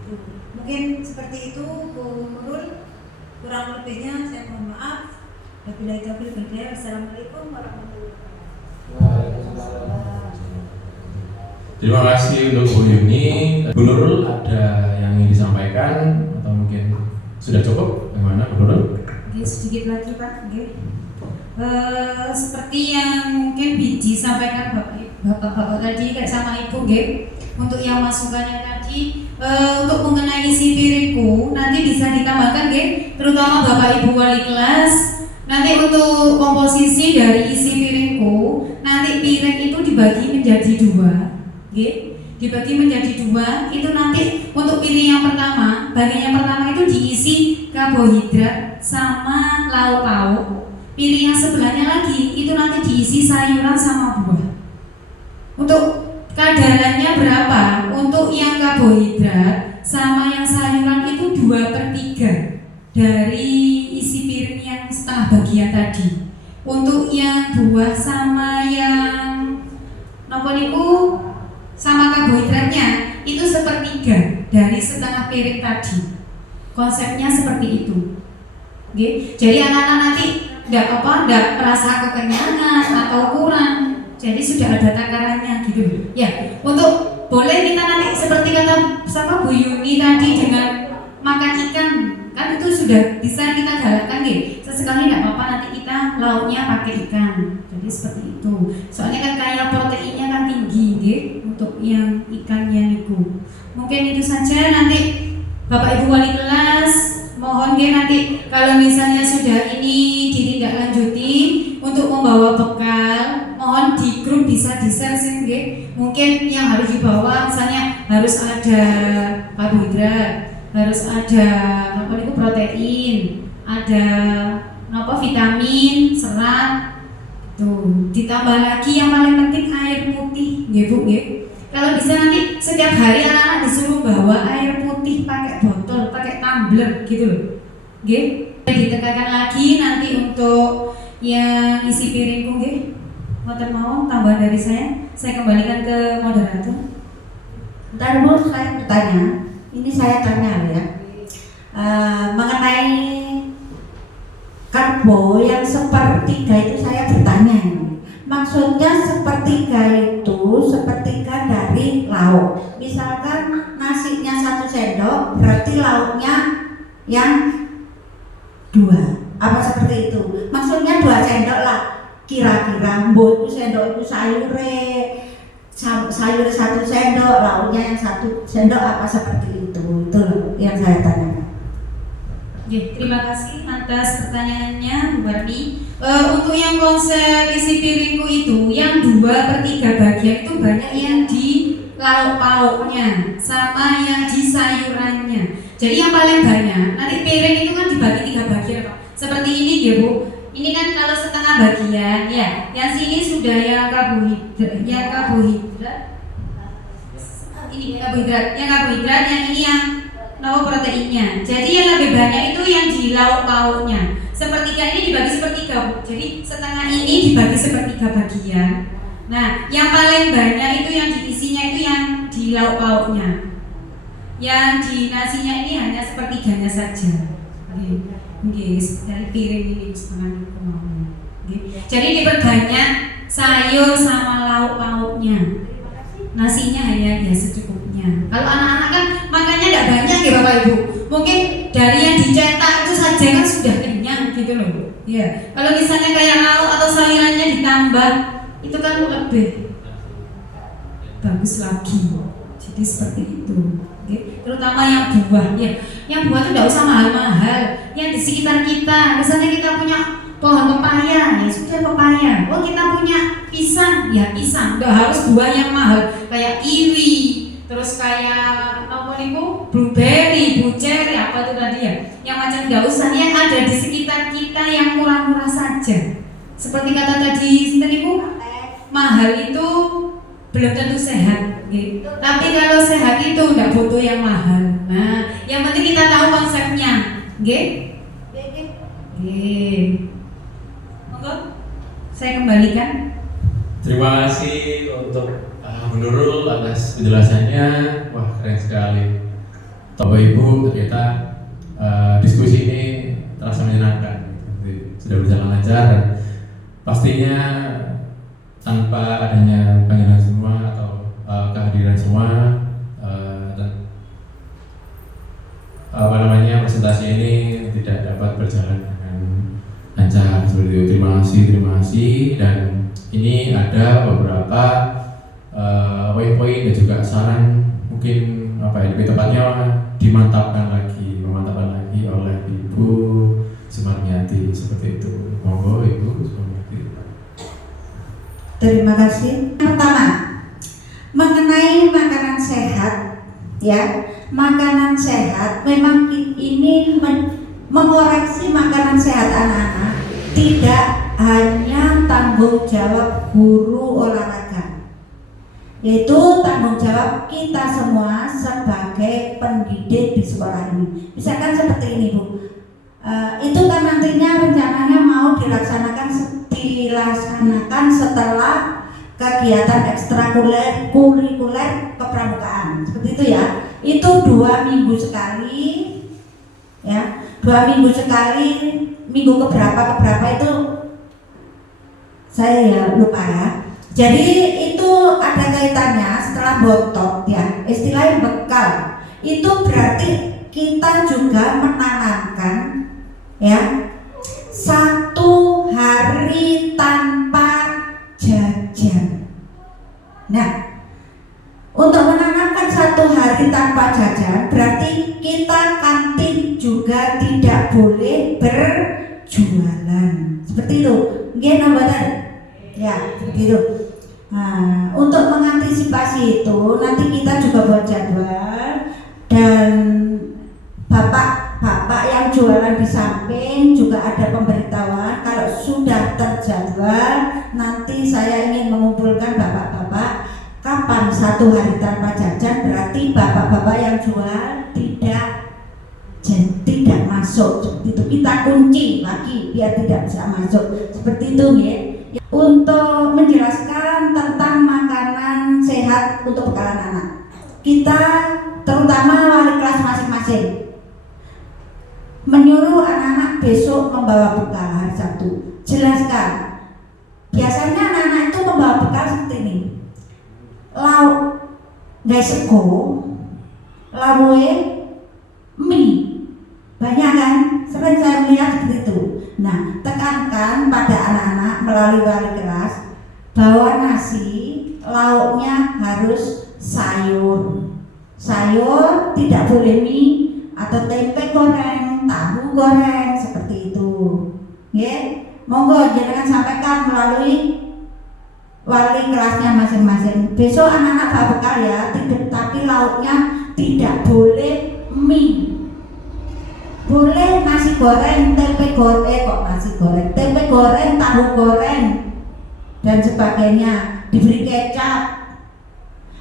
gitu. Mungkin seperti itu Bu Nurul, kurang lebihnya saya mohon maaf. Wabillahi taufiq wal hidayah. Wassalamualaikum warahmatullahi wabarakatuh. Terima kasih untuk Bu Yuni. Bu Nurul ada yang ingin disampaikan atau mungkin sudah cukup? Bagaimana Bu Nurul? Oke, sedikit lagi Pak. Oke. Seperti yang mungkin disampaikan Bapak tadi kayak sama Ibu, oke. Untuk yang masukannya tadi, untuk mengenai isi piringku nanti bisa ditambahkan, oke. Terutama Bapak Ibu wali kelas. Nanti untuk komposisi dari isi piringku, nanti piring itu dibagi menjadi 2. Dibagi menjadi 2, itu nanti untuk piring yang pertama, bagian yang pertama itu diisi karbohidrat sama lauk pauk. Piring yang sebelahnya lagi itu nanti diisi sayuran sama buah. Untuk kadarannya berapa? Untuk yang karbohidrat sama yang sayuran itu 2/3 dari isi piring yang setengah bagian tadi. Untuk yang buah sama yang nopo niku sama karbohidratnya itu 1/3 dari setengah piring tadi. Konsepnya seperti itu. Oke. Jadi anak-anak nanti enggak merasa kekenyangan atau kurang. Jadi sudah ada takarannya gitu. Ya, untuk boleh kita nanti seperti kata sama Bu Yuni tadi dengan makan ikan, kan itu sudah bisa kita galakkan gitu. Sesekali enggak apa-apa nanti kita lauknya pakai ikan. Jadi seperti itu. Soalnya kan kaya proteinnya kan tinggi gitu untuk yang ikannya itu. Mungkin itu saja, nanti Bapak Ibu wali kelas mohon nanti kalau misalnya sudah ini ditindaklanjuti untuk membawa bekal, mohon di grup bisa di-share sih, mungkin yang harus dibawa misalnya harus ada karbohidrat, harus ada protein, ada vitamin, serat, tuh ditambah lagi yang paling penting air putih, Bu. Kalau bisa nanti setiap hari anak-anak disuruh bawa air putih pakai botol, pakai tumbler gitu loh. Ditekankan lagi nanti untuk yang isi piringku, ngoten mau tambah dari saya kembalikan ke moderator. Ntar Bu, saya bertanya, ini saya tanya ya, mengenai karbo yang 1/3 itu saya bertanya ini. Maksudnya 1/3 itu 1/3 dari lauk. Misalkan nasinya 1 sendok, berarti lauknya yang 2. Apa seperti itu? Maksudnya 2 sendok lah. Kira-kira mbok sendok itu sayure sayur 1 sendok, lauknya yang 1 sendok, apa seperti itu loh yang saya tanyakan. Terima kasih atas pertanyaannya Bu Barni. Untuk yang konsep isi piringku itu, yang 2/3 bagian itu banyak yang di lauk pauknya sama yang di sayurannya. Jadi yang paling banyak, nanti piring itu kan dibagi 3 bagian Pak. Seperti ini ya Bu. Ini kan kalau setengah bagian ya. Yang sini sudah yang karbohidrat, yang ini yang proteinnya. Jadi yang lebih banyak itu yang di lauk pauknya. Sepertiga ini dibagi sepertiga Bu. Jadi setengah ini dibagi sepertiga bagian. Nah, yang paling banyak itu yang diisinya itu yang di lauk pauknya. Yang di nasinya ini hanya sepertiganya saja. Oke, dari piring ini setengah kemauan. Jadi diperbanyak sayur sama lauk pauknya. Nasinya hanya ya secukupnya. Kalau anak-anak kan makannya tidak banyak ya Bapak Ibu. Mungkin dari yang dicetak itu saja kan sudah kenyang gitu loh. Ya. Kalau misalnya kayak lauk atau sayurannya ditambah, itu kan lebih bagus lagi. Jadi seperti itu. Terutama yang buah ya. Yang buah itu tidak usah mahal-mahal. Yang di sekitar kita, misalnya kita punya pohon pepaya, ya sudah pepaya. Oh kita punya pisang, ya pisang. Nggak harus buah yang mahal kayak kiwi, terus kayak apa nih Bu? Blueberry, buceri, apa itu tadi ya? Yang macam nggak usah. Yang ada di sekitar kita yang murah-murah saja. Seperti kata tadi, Ibu, mahal itu belum tentu sehat. Gitu. Tapi kalau sehat itu nggak butuh yang mahal. Nah, yang penting kita tahu konsepnya. Monggo, saya kembalikan. Terima kasih untuk Bu Nurul atas penjelasannya. Wah, keren sekali. Bapak Ibu, ternyata diskusi ini terasa menyenangkan. Sudah berjalan lancar dan pastinya tanpa adanya panggilan semua atau kehadiran semua presentasi ini tidak dapat berjalan dengan lancar seperti itu. Terima kasih dan ini ada beberapa poin-poin dan juga saran mungkin lebih tepatnya dimantapkan lagi oleh Ibu Sumarniati seperti itu. Monggo Ibu Sumarniati. Terima kasih. Pertama, mengenai makanan sehat, ya, makanan sehat memang ini mengoreksi makanan sehat anak-anak tidak hanya tanggung jawab guru olahraga, yaitu tanggung jawab kita semua sebagai pendidik di sekolah ini. Misalkan seperti ini Bu, itu kan nantinya rencananya mau dilaksanakan setelah kegiatan ekstrakurikuler kepramukaan, seperti itu ya. Itu 2 minggu sekali, ya, 2 minggu sekali. Minggu keberapa itu saya ya lupa ya. Jadi itu ada kaitannya setelah botot ya, istilahnya bekal. Itu berarti kita juga menanamkan ya 1 hari tanpa jajan. Nah, untuk menanamkan 1 hari tanpa jajan berarti kita kantin juga tidak boleh berjualan. Seperti itu. Nggih nambatan? Ya, seperti itu. Nah, untuk mengantisipasi itu nanti kita juga buat jadwal dan bapak yang jualan di samping juga ada pemberitahuan kalau sudah terjadwal. Nanti saya ingin mengumpulkan bapak-bapak kapan 1 hari tanpa jajan, berarti bapak-bapak yang jual tidak masuk. Itu kita kunci lagi biar tidak bisa masuk. Seperti itu ya. Untuk menjelaskan tentang makanan sehat untuk bekalan anak, kita terutama wali kelas masing-masing menyuruh anak-anak besok membawa bekal hari Sabtu. Jelaskan. Biasanya anak-anak itu membawa bekal seperti ini. Lauk sego, lauk mie, banyak kan? Sering saya melihat seperti itu. Nah, tekankan pada anak-anak melalui wali kelas bahwa nasi, lauknya harus sayur. Sayur tidak boleh mie atau tempe goreng, tahu goreng seperti itu. Ya, monggo jangan sampaikan melalui wali kelasnya masing-masing. Besok anak-anak bawa bekal ya, tapi lauknya tidak boleh mie. Boleh nasi goreng, tempe goreng, kok nasi goreng, tempe goreng, tahu goreng dan sebagainya, diberi kecap.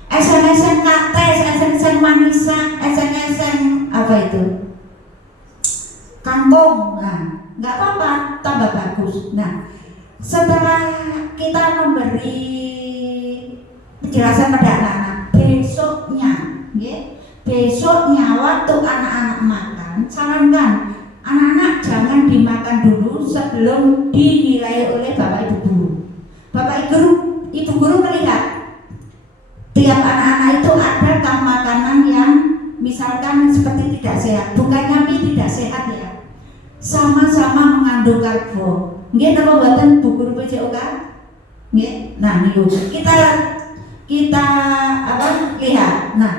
Esen-esen kates, esen-esen manisan, esen-esen apa itu? Kangkung. Nah, nggak apa-apa, tambah bagus. Nah, setelah kita memberi penjelasan pada anak-anak, besoknya waktu anak-anak makan, sarankan anak-anak jangan dimakan dulu sebelum dinilai oleh bapak ibu guru. Bapak ibu guru melihat tiap anak-anak itu adakah makanan yang misalkan seperti tidak sehat, bukannya mie tidak sehat ya, sama-sama mengandung karbo. Nggih napa mboten Bu Guru PJOK? Nggih. Nah niku kita lihat. Nah,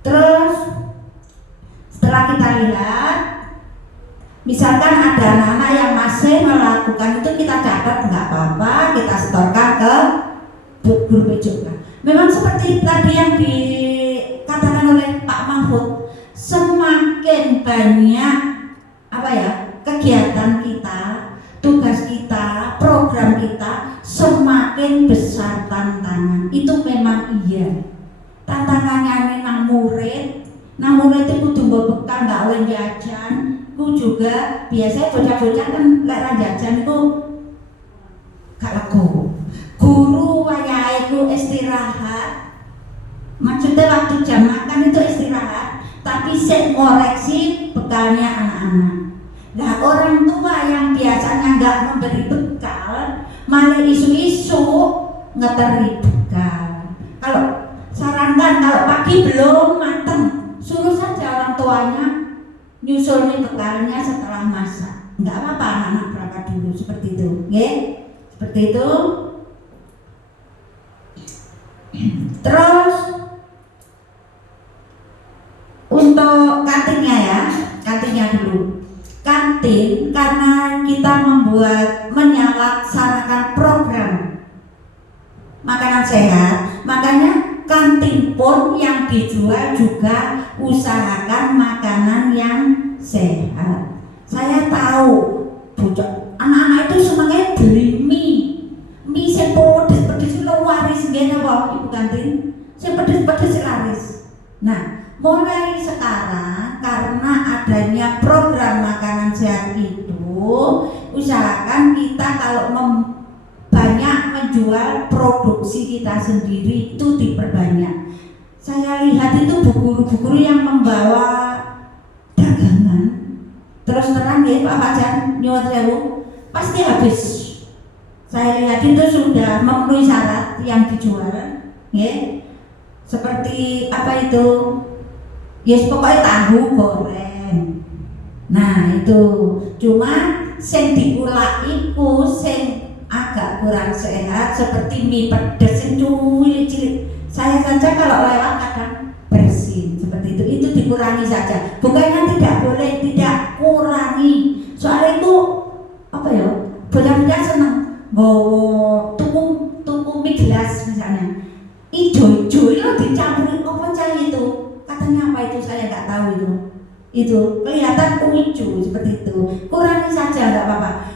terus setelah kita lihat, misalkan ada anak-anak yang masih melakukan itu, kita catat nggak apa-apa, kita setorkan ke Bu Guru PJOK. Memang seperti tadi yang dikatakan oleh Pak Mahfud, semakin banyak kegiatan kita, tugas kita, program kita, semakin besar tantangan. Itu memang iya. Tantangannya nang murid itu kudu mbok bekal nggak oleh jajan. Ku juga biasanya bocah-bocah kan lek jajan itu gak lego. Guru wayahe ku istirahat. Maksudnya waktu jam makan itu istirahat, tapi sik ngoreksi bekalnya anak-anak. Nah, orang tua yang biasanya nggak memberi bekal, malah isu-isu ngeteri bekal. Kalau sarankan kalau pagi belum mateng, suruh saja orang tuanya nyusul nih bekalnya setelah masak. Nggak apa-apa anak-anak berangkat dulu seperti itu, ya? Seperti itu. Terus untuk kantinnya dulu. Kantin karena kita menyalaksanakan program makanan sehat, makanya kantin pun yang dijual juga usahakan makanan yang sehat. Saya tahu bocah anak-anak itu senangnya beli mie sing pedes-pedes laris ngene wae ibu kantin, sing pedes-pedes laris. Nah, mulai sekarang karena adanya program makanan sehat itu, usahakan kita kalau banyak menjual produksi kita sendiri itu diperbanyak. Saya lihat itu guru-guru yang membawa dagangan, terus terang ya Pak Fajar nyuwun sewu, pasti habis. Saya lihat itu sudah memenuhi syarat yang dijual, ya. Seperti apa itu? Yes, pokoknya tahu goreng. Nah itu cuma sing diulak iku sing agak kurang sehat seperti mie pedes sing cilik. Saya saja kalau lewat kadang bersin seperti itu dikurangi saja. Bukannya tidak boleh, tidak kurangi. Soalnya itu apa ya? Bocah-bocah seneng nggowo tuku mie gelas misalnya. Ijo-ijo itu dicampurin apa cah itu? Katanya apa itu saya nggak tahu itu kelihatan hijau seperti itu. Kurangi saja nggak apa-apa,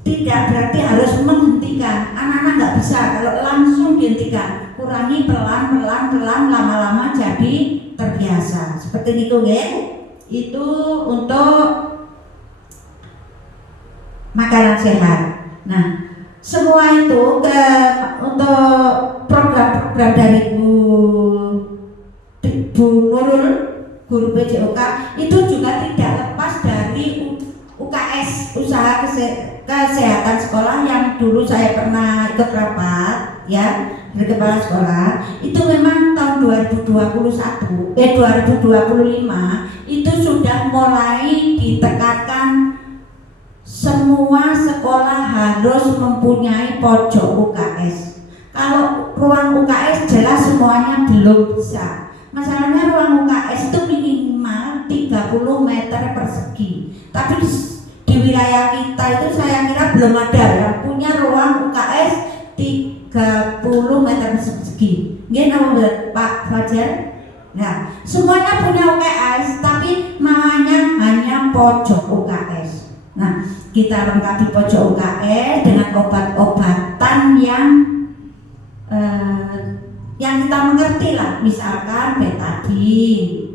tidak berarti harus menghentikan. Anak-anak nggak bisa kalau langsung dihentikan, kurangi pelan lama-lama jadi terbiasa seperti itu ya. Itu untuk makanan sehat. Nah, semua itu untuk program-program dari Bu Nurul, guru PJOK itu juga tidak lepas dari UKS, usaha kesehatan sekolah yang dulu saya pernah ikut rapat ya dari kepala sekolah. Itu memang tahun 2025 itu sudah mulai ditekankan semua sekolah harus mempunyai pojok UKS. Kalau ruang UKS jelas semuanya belum bisa. Masalahnya ruang UKS itu minimal 30 meter persegi. Tapi di wilayah kita itu saya kira belum ada yang punya ruang UKS 30 meter persegi. Nggih Pak Fajar? Nah, semuanya punya UKS, tapi namanya hanya pojok UKS. Nah, kita lengkapi pojok UKS dengan obat-obatan yang kita mengerti lah, misalkan betadin,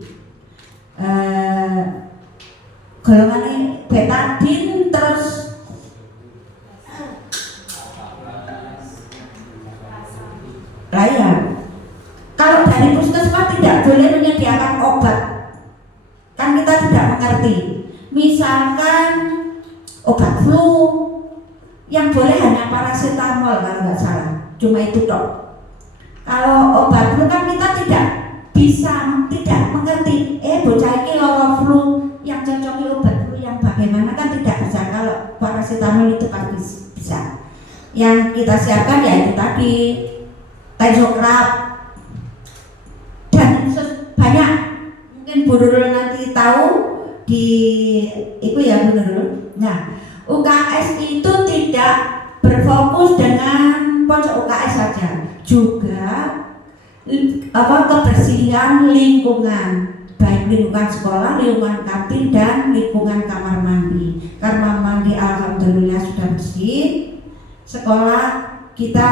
golongan betadin, terus kalau dari puskesmas tidak boleh menyediakan obat, kan kita tidak mengerti. Misalkan obat flu yang boleh hanya paracetamol kalau nggak salah, cuma itu dok. Kalau obat flu kan kita tidak mengerti. Bocah ini loro flu, yang cocoknya obat flu yang bagaimana kan tidak bisa. Kalau paracetamol itu pasti bisa. Yang kita siapkan ya itu tadi Tensokrab dan banyak. Mungkin Bu Nurul nanti tahu di itu ya Bu Nurul. Nah, UKS itu tidak berfokus dengan pojok UKS saja, juga kebersihan lingkungan, baik lingkungan sekolah, lingkungan kantin, dan lingkungan kamar mandi. Kamar mandi alhamdulillah sudah bersih. Sekolah kita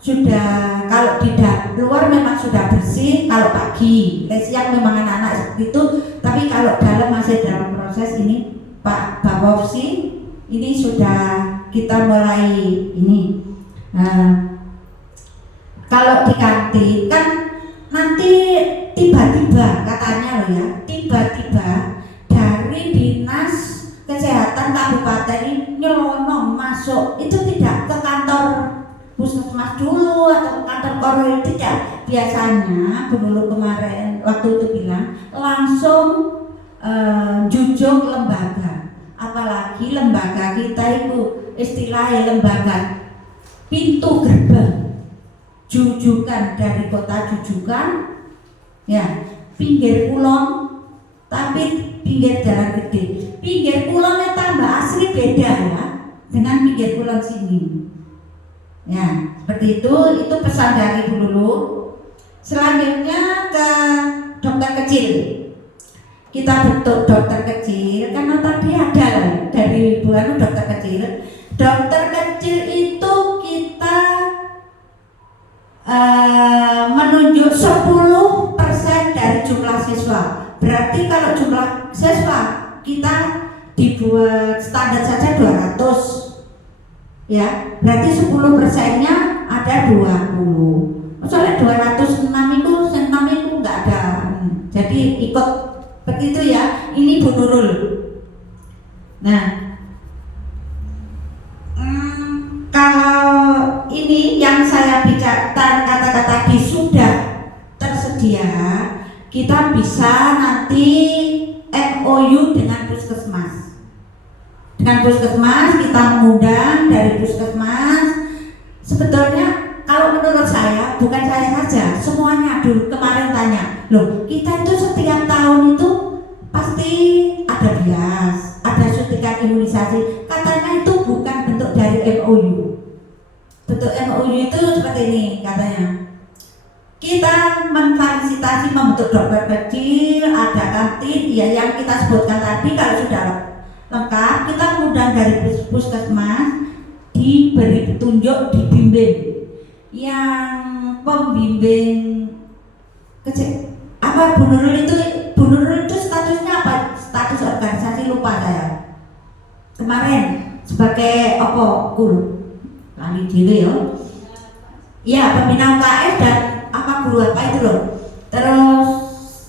sudah, kalau di luar memang sudah bersih kalau pagi, siang memang anak-anak seperti itu, tapi kalau dalam masih dalam proses ini Pak Bawopsi ini sudah kita mulai ini. Kalau di kantin kan nanti tiba-tiba katanya loh ya, tiba-tiba dari dinas kesehatan kabupaten ini nyelonong masuk, itu tidak ke kantor puskesmas dulu atau kantor korwil, tidak. Biasanya dulu kemarin waktu itu bilang langsung jujur lembaga, apalagi lembaga kita itu istilahnya lembaga pintu gerbang jujukan dari kota Jujukan ya, pinggir kulon tapi pinggir jalan gede. Pinggir kulonnya tambah asli beda ya dengan pinggir kulon sini. Ya, seperti itu pesan dari Bu Lulu. Selanjutnya ke dokter kecil. Kita bentuk dokter kecil karena tadi ada dari Bu Anu dokter kecil. Dokter kecil itu kita menunjuk 10% dari jumlah siswa. Berarti kalau jumlah siswa kita dibuat standar saja 200. Ya, berarti 10%-nya ada 20. Soalnya 206 itu 6 itu enggak ada. Jadi ikut seperti itu ya. Ini Bu Nurul. Nah, kalau ini yang saya bicara kata-kata tadi sudah tersedia, kita bisa nanti MOU dengan puskesmas. Dengan puskesmas kita mengundang dari puskesmas. Sebetulnya kalau menurut saya, bukan saya saja, semuanya dulu kemarin tanya, loh kita itu setiap tahun itu pasti ada bias, ada suntikan imunisasi. Katanya itu bukan bentuk dari MOU. Bentuk MOU itu seperti ini katanya. Kita memfasilitasi membentuk dokter kecil, ada kantin, ya yang kita sebutkan tadi. Kalau sudah lengkap, kita mengundang dari puskesmas, diberi petunjuk, dibimbing. Yang pembimbing kecil apa Bu Nurul itu statusnya apa? Status organisasi lupa saya. Kemarin sebagai apa guru? Kali diri ya. Ya, pembina UKS dan apa guru apa itu loh. Terus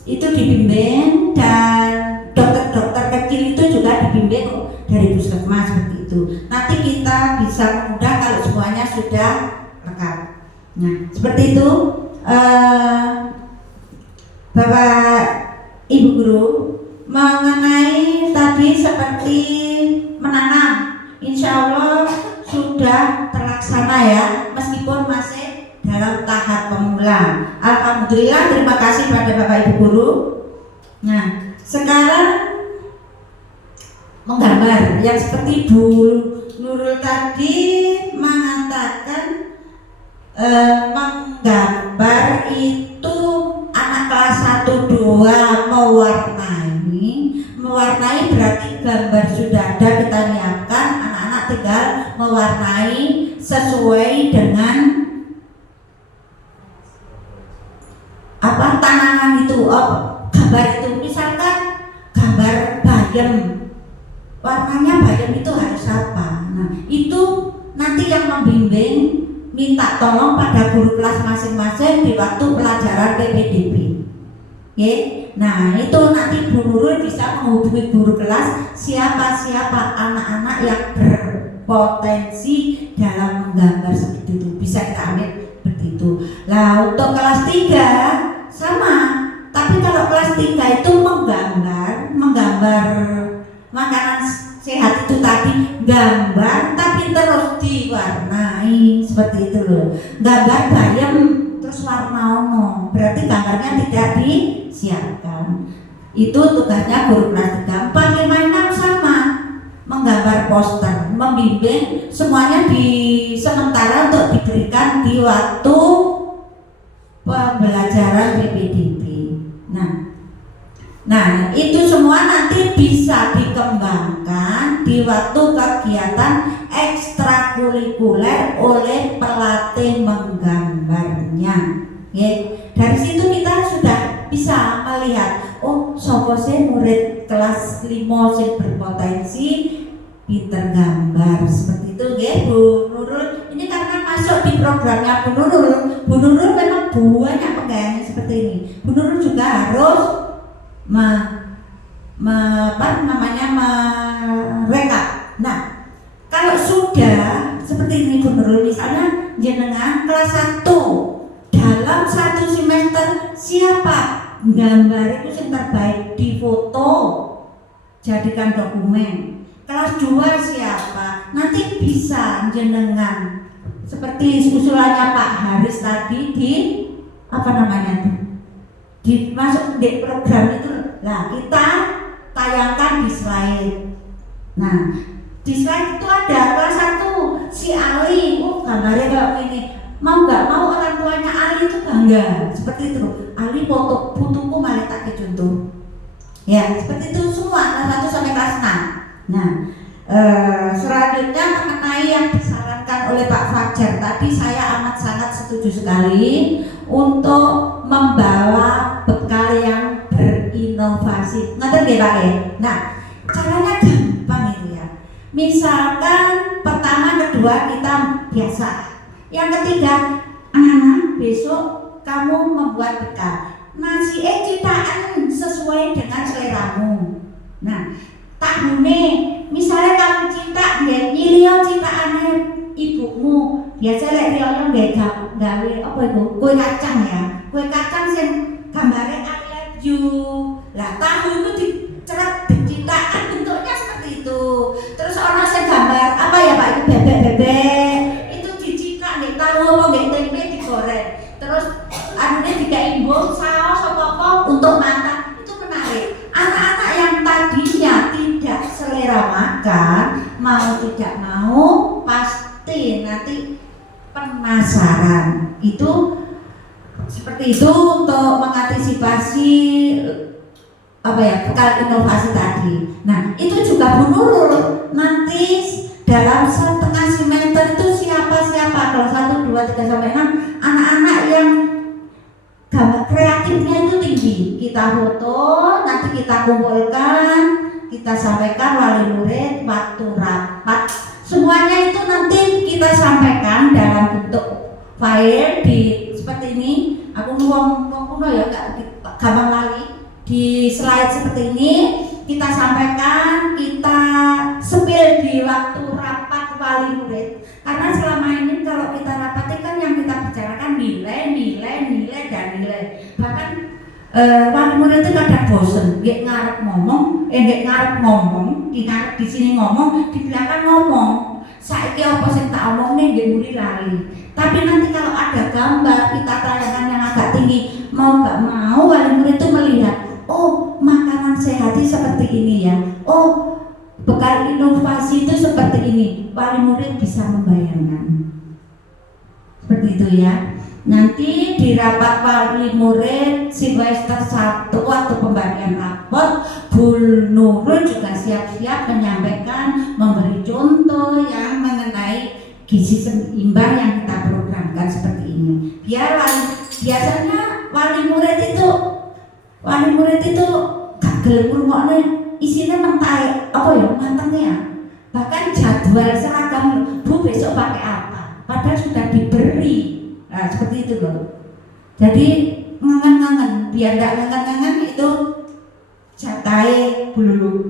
itu dibimbing dan dokter-dokter kecil itu juga dibimbing dari puskesmas seperti itu. Nanti kita bisa mengundang kalau semuanya sudah lengkap. Nah, seperti itu Bapak Ibu Guru mengenai tadi seperti menanam, insya Allah sudah terlaksana ya, meskipun masih Alhamdulillah. Alhamdulillah, terima kasih pada Bapak Ibu guru. Nah, sekarang menggambar yang seperti Bu Nurul tadi mengatakan menggambar itu anak kelas 1 2 mewarnai berarti gambar sudah ada, kita nyiapkan, anak-anak tinggal mewarnai sesuai dengan apa tantangan itu. Gambar itu misalkan gambar bayam, warnanya bayam itu harus apa. Nah itu nanti yang membimbing minta tolong pada guru kelas masing-masing di waktu pelajaran PPDB. Oke, nah itu nanti Bu Nurul bisa menghubungi guru kelas siapa anak-anak yang berpotensi dalam menggambar seperti itu, bisa kita ambil seperti itu. Nah untuk kelas 3 sama, tapi kalau kelas 3 itu menggambar makanan sehat itu tadi, gambar tapi terus diwarnai seperti itu loh. Gambar bayam terus warna berarti gambarnya tidak disiapkan. Itu tugasnya guru kelas 3. 4, 5, 6 sama, menggambar poster, membimbing semuanya di sementara untuk diberikan di waktu pembelajaran PPDB. Nah itu semua nanti bisa dikembangkan di waktu kegiatan ekstrakurikuler oleh pelatih menggambarnya. Ya, dari situ kita sudah bisa melihat, oh sopo sih murid kelas 5 sing berpotensi pinter gambar seperti itu ya Bu Nurul. Ini karena masuk di programnya Bu Nurul. Bu Nurul memang banyak penggayanya seperti ini. Bu Nurul juga harus merekap. Nah, kalau sudah seperti ini Bu Nurul, misalnya jenengan kelas 1 dalam 1 semester siapa gambar itu yang terbaik di foto, jadikan dokumen. Kelas 2 siapa? Nanti bisa jenengan seperti usulannya Pak Haris tadi di apa namanya itu? Dimasuk di program itu. Nah, kita tayangkan di slide. Nah, di slide itu ada kelas 1 si Ali, gambarnya kayak ini. Mau nggak mau orang tuanya Ali itu bangga seperti itu. Ali fotoku malah tak contoh. Ya, seperti itu semua kelas 1 sampai kelas 6. Nah, selanjutnya mengenai yang disarankan oleh Pak Fajar tadi, saya amat sangat setuju sekali untuk membawa bekal yang berinovasi. Ngerti nggih Pak ya? Nah, caranya gampang itu ya. Misalkan pertama, kedua kita biasa. Yang ketiga, anak-anak besok kamu membuat bekal. Nasi ciptaan sesuai dengan seleramu. Nah, tahune misalnya kamu cinta nyilio ciptaane ibumu. Biasa lek riyo gawe apa itu? Kue kacang ya. Kue kacang sing gambare I love you. Lah tahu itu dicerat ciptaan bentuknya seperti itu. Terus orang sing gambar apa ya Pak, itu bebek-bebek. Itu dicipta nek tahu apa nggih tempe digoreng. Terus anune digaimbung saus apa-apa untuk makan. Itu menarik. Anak-anak yang tadinya tidak selera makan, mau tidak mau pasti nanti penasaran. Itu seperti itu untuk mengantisipasi apa ya, bekal inovasi tadi. Nah, itu juga Bu Nurul nanti dalam setengah semester itu siapa kalau 1, 2, 3 sampai 6 anak-anak yang gambar kreatifnya itu tinggi. Kita foto, nanti kita kumpulkan, kita sampaikan wali murid waktu rapat. Semuanya itu nanti kita sampaikan dalam bentuk file di seperti ini. Aku ngomong kuno ya, enggak gampang lali. Di slide seperti ini kita sampaikan, kita spill di waktu rapat wali murid. Karena selama ini kalau kita rapat kan yang kita bicarakan nilai. Bahkan wali murid itu kadang bosen, nggak ngarep ngomong, di sini ngomong, di belakang ngomong. Saiki apa sing tak omong nih nggih muni lali. Tapi nanti kalau ada gambar kita tayangkan yang agak tinggi, mau gak mau wali murid itu melihat, oh makanan sehat seperti ini ya, oh bekal inovasi itu seperti ini. Wali murid bisa membayangkan seperti itu ya. Nanti di rapat wali murid semester 1 waktu pembagian rapot, Bu Nurul juga siap-siap menyampaikan, memberi contoh yang mengenai gizi seimbang yang kita programkan seperti ini. Biasanya wali murid itu gak gelem ngrungokne isinya mentai apa ya matangnya. Bahkan jadwal seragam Bu besok pakai apa, padahal sudah diberi. Nah, seperti itu loh. Jadi ngangen-ngangen, biar gak ngangen-ngangen itu jatai Bu Nurul.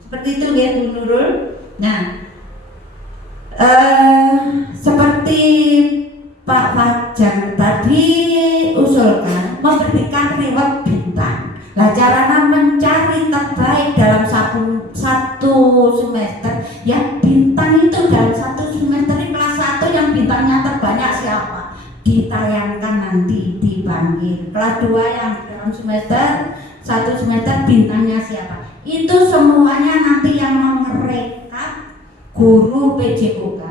Seperti itu ya Bu Nurul. Nah, seperti Pak Fajar tadi usulkan memberikan reward bintang. Nah, caranya mencari terbaik dalam satu semester, ya bintang itu dalam satu semester kelas 1 yang bintangnya terbanyak siapa? Ditayangkan nanti dipanggil. Kelas 2 yang dalam satu semester bintangnya siapa? Itu semuanya nanti yang merekap guru PJOK.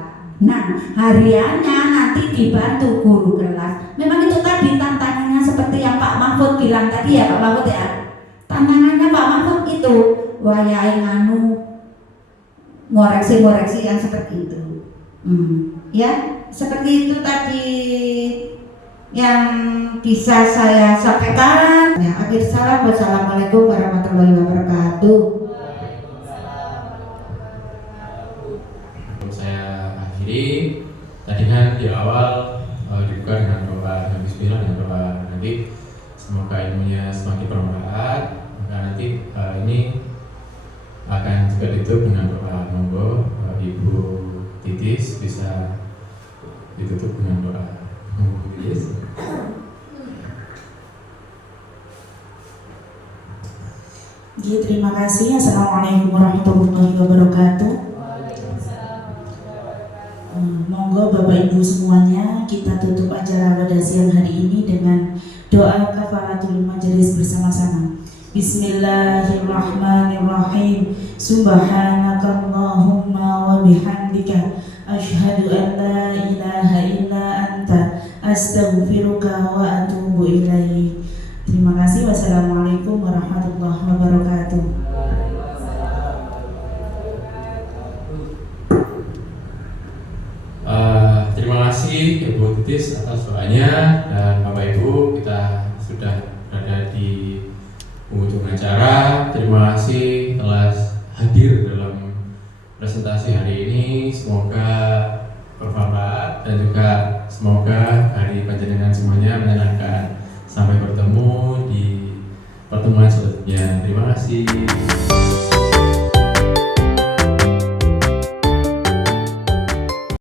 Nah, hariannya nanti dibantu guru kelas. Memang itu tadi tantangannya seperti yang Pak Mahfud bilang tadi ya Pak Mahfud ya. Tantangannya Pak Mahfud itu wayahe ngoreksi yang seperti itu. Ya, seperti itu tadi yang bisa saya sampaikan. Ya, akhir salam. Wassalamualaikum warahmatullahi wabarakatuh. Jadi tadi kan di awal dibuka dengan doa, dengan bismillah dengan doa. Nanti semoga ilmunya semakin bermanfaat. Maka nanti ini akan juga ditutup dengan doa. Monggo Ibu Titis bisa ditutup dengan doa. Monggo Titis. Terima kasih. Assalamualaikum warahmatullahi wabarakatuh. Monggo Bapak Ibu semuanya, kita tutup acara pada siang hari ini dengan doa kafaratul majelis bersama-sama. Bismillahirrahmanirrahim. Subhanakallahumma wa bihamdika asyhadu an la ilaha illa anta astaghfiruka wa atubu ilaik. Terima kasih. Wassalamualaikum warahmatullahi wabarakatuh. Terima kasih Ibu Titis atas doanya, dan Bapak Ibu, kita sudah berada di penghujung acara. Terima kasih telah hadir dalam presentasi hari ini. Semoga bermanfaat dan juga semoga hari panjenengan semuanya menyenangkan. Sampai bertemu di pertemuan selanjutnya. Terima kasih.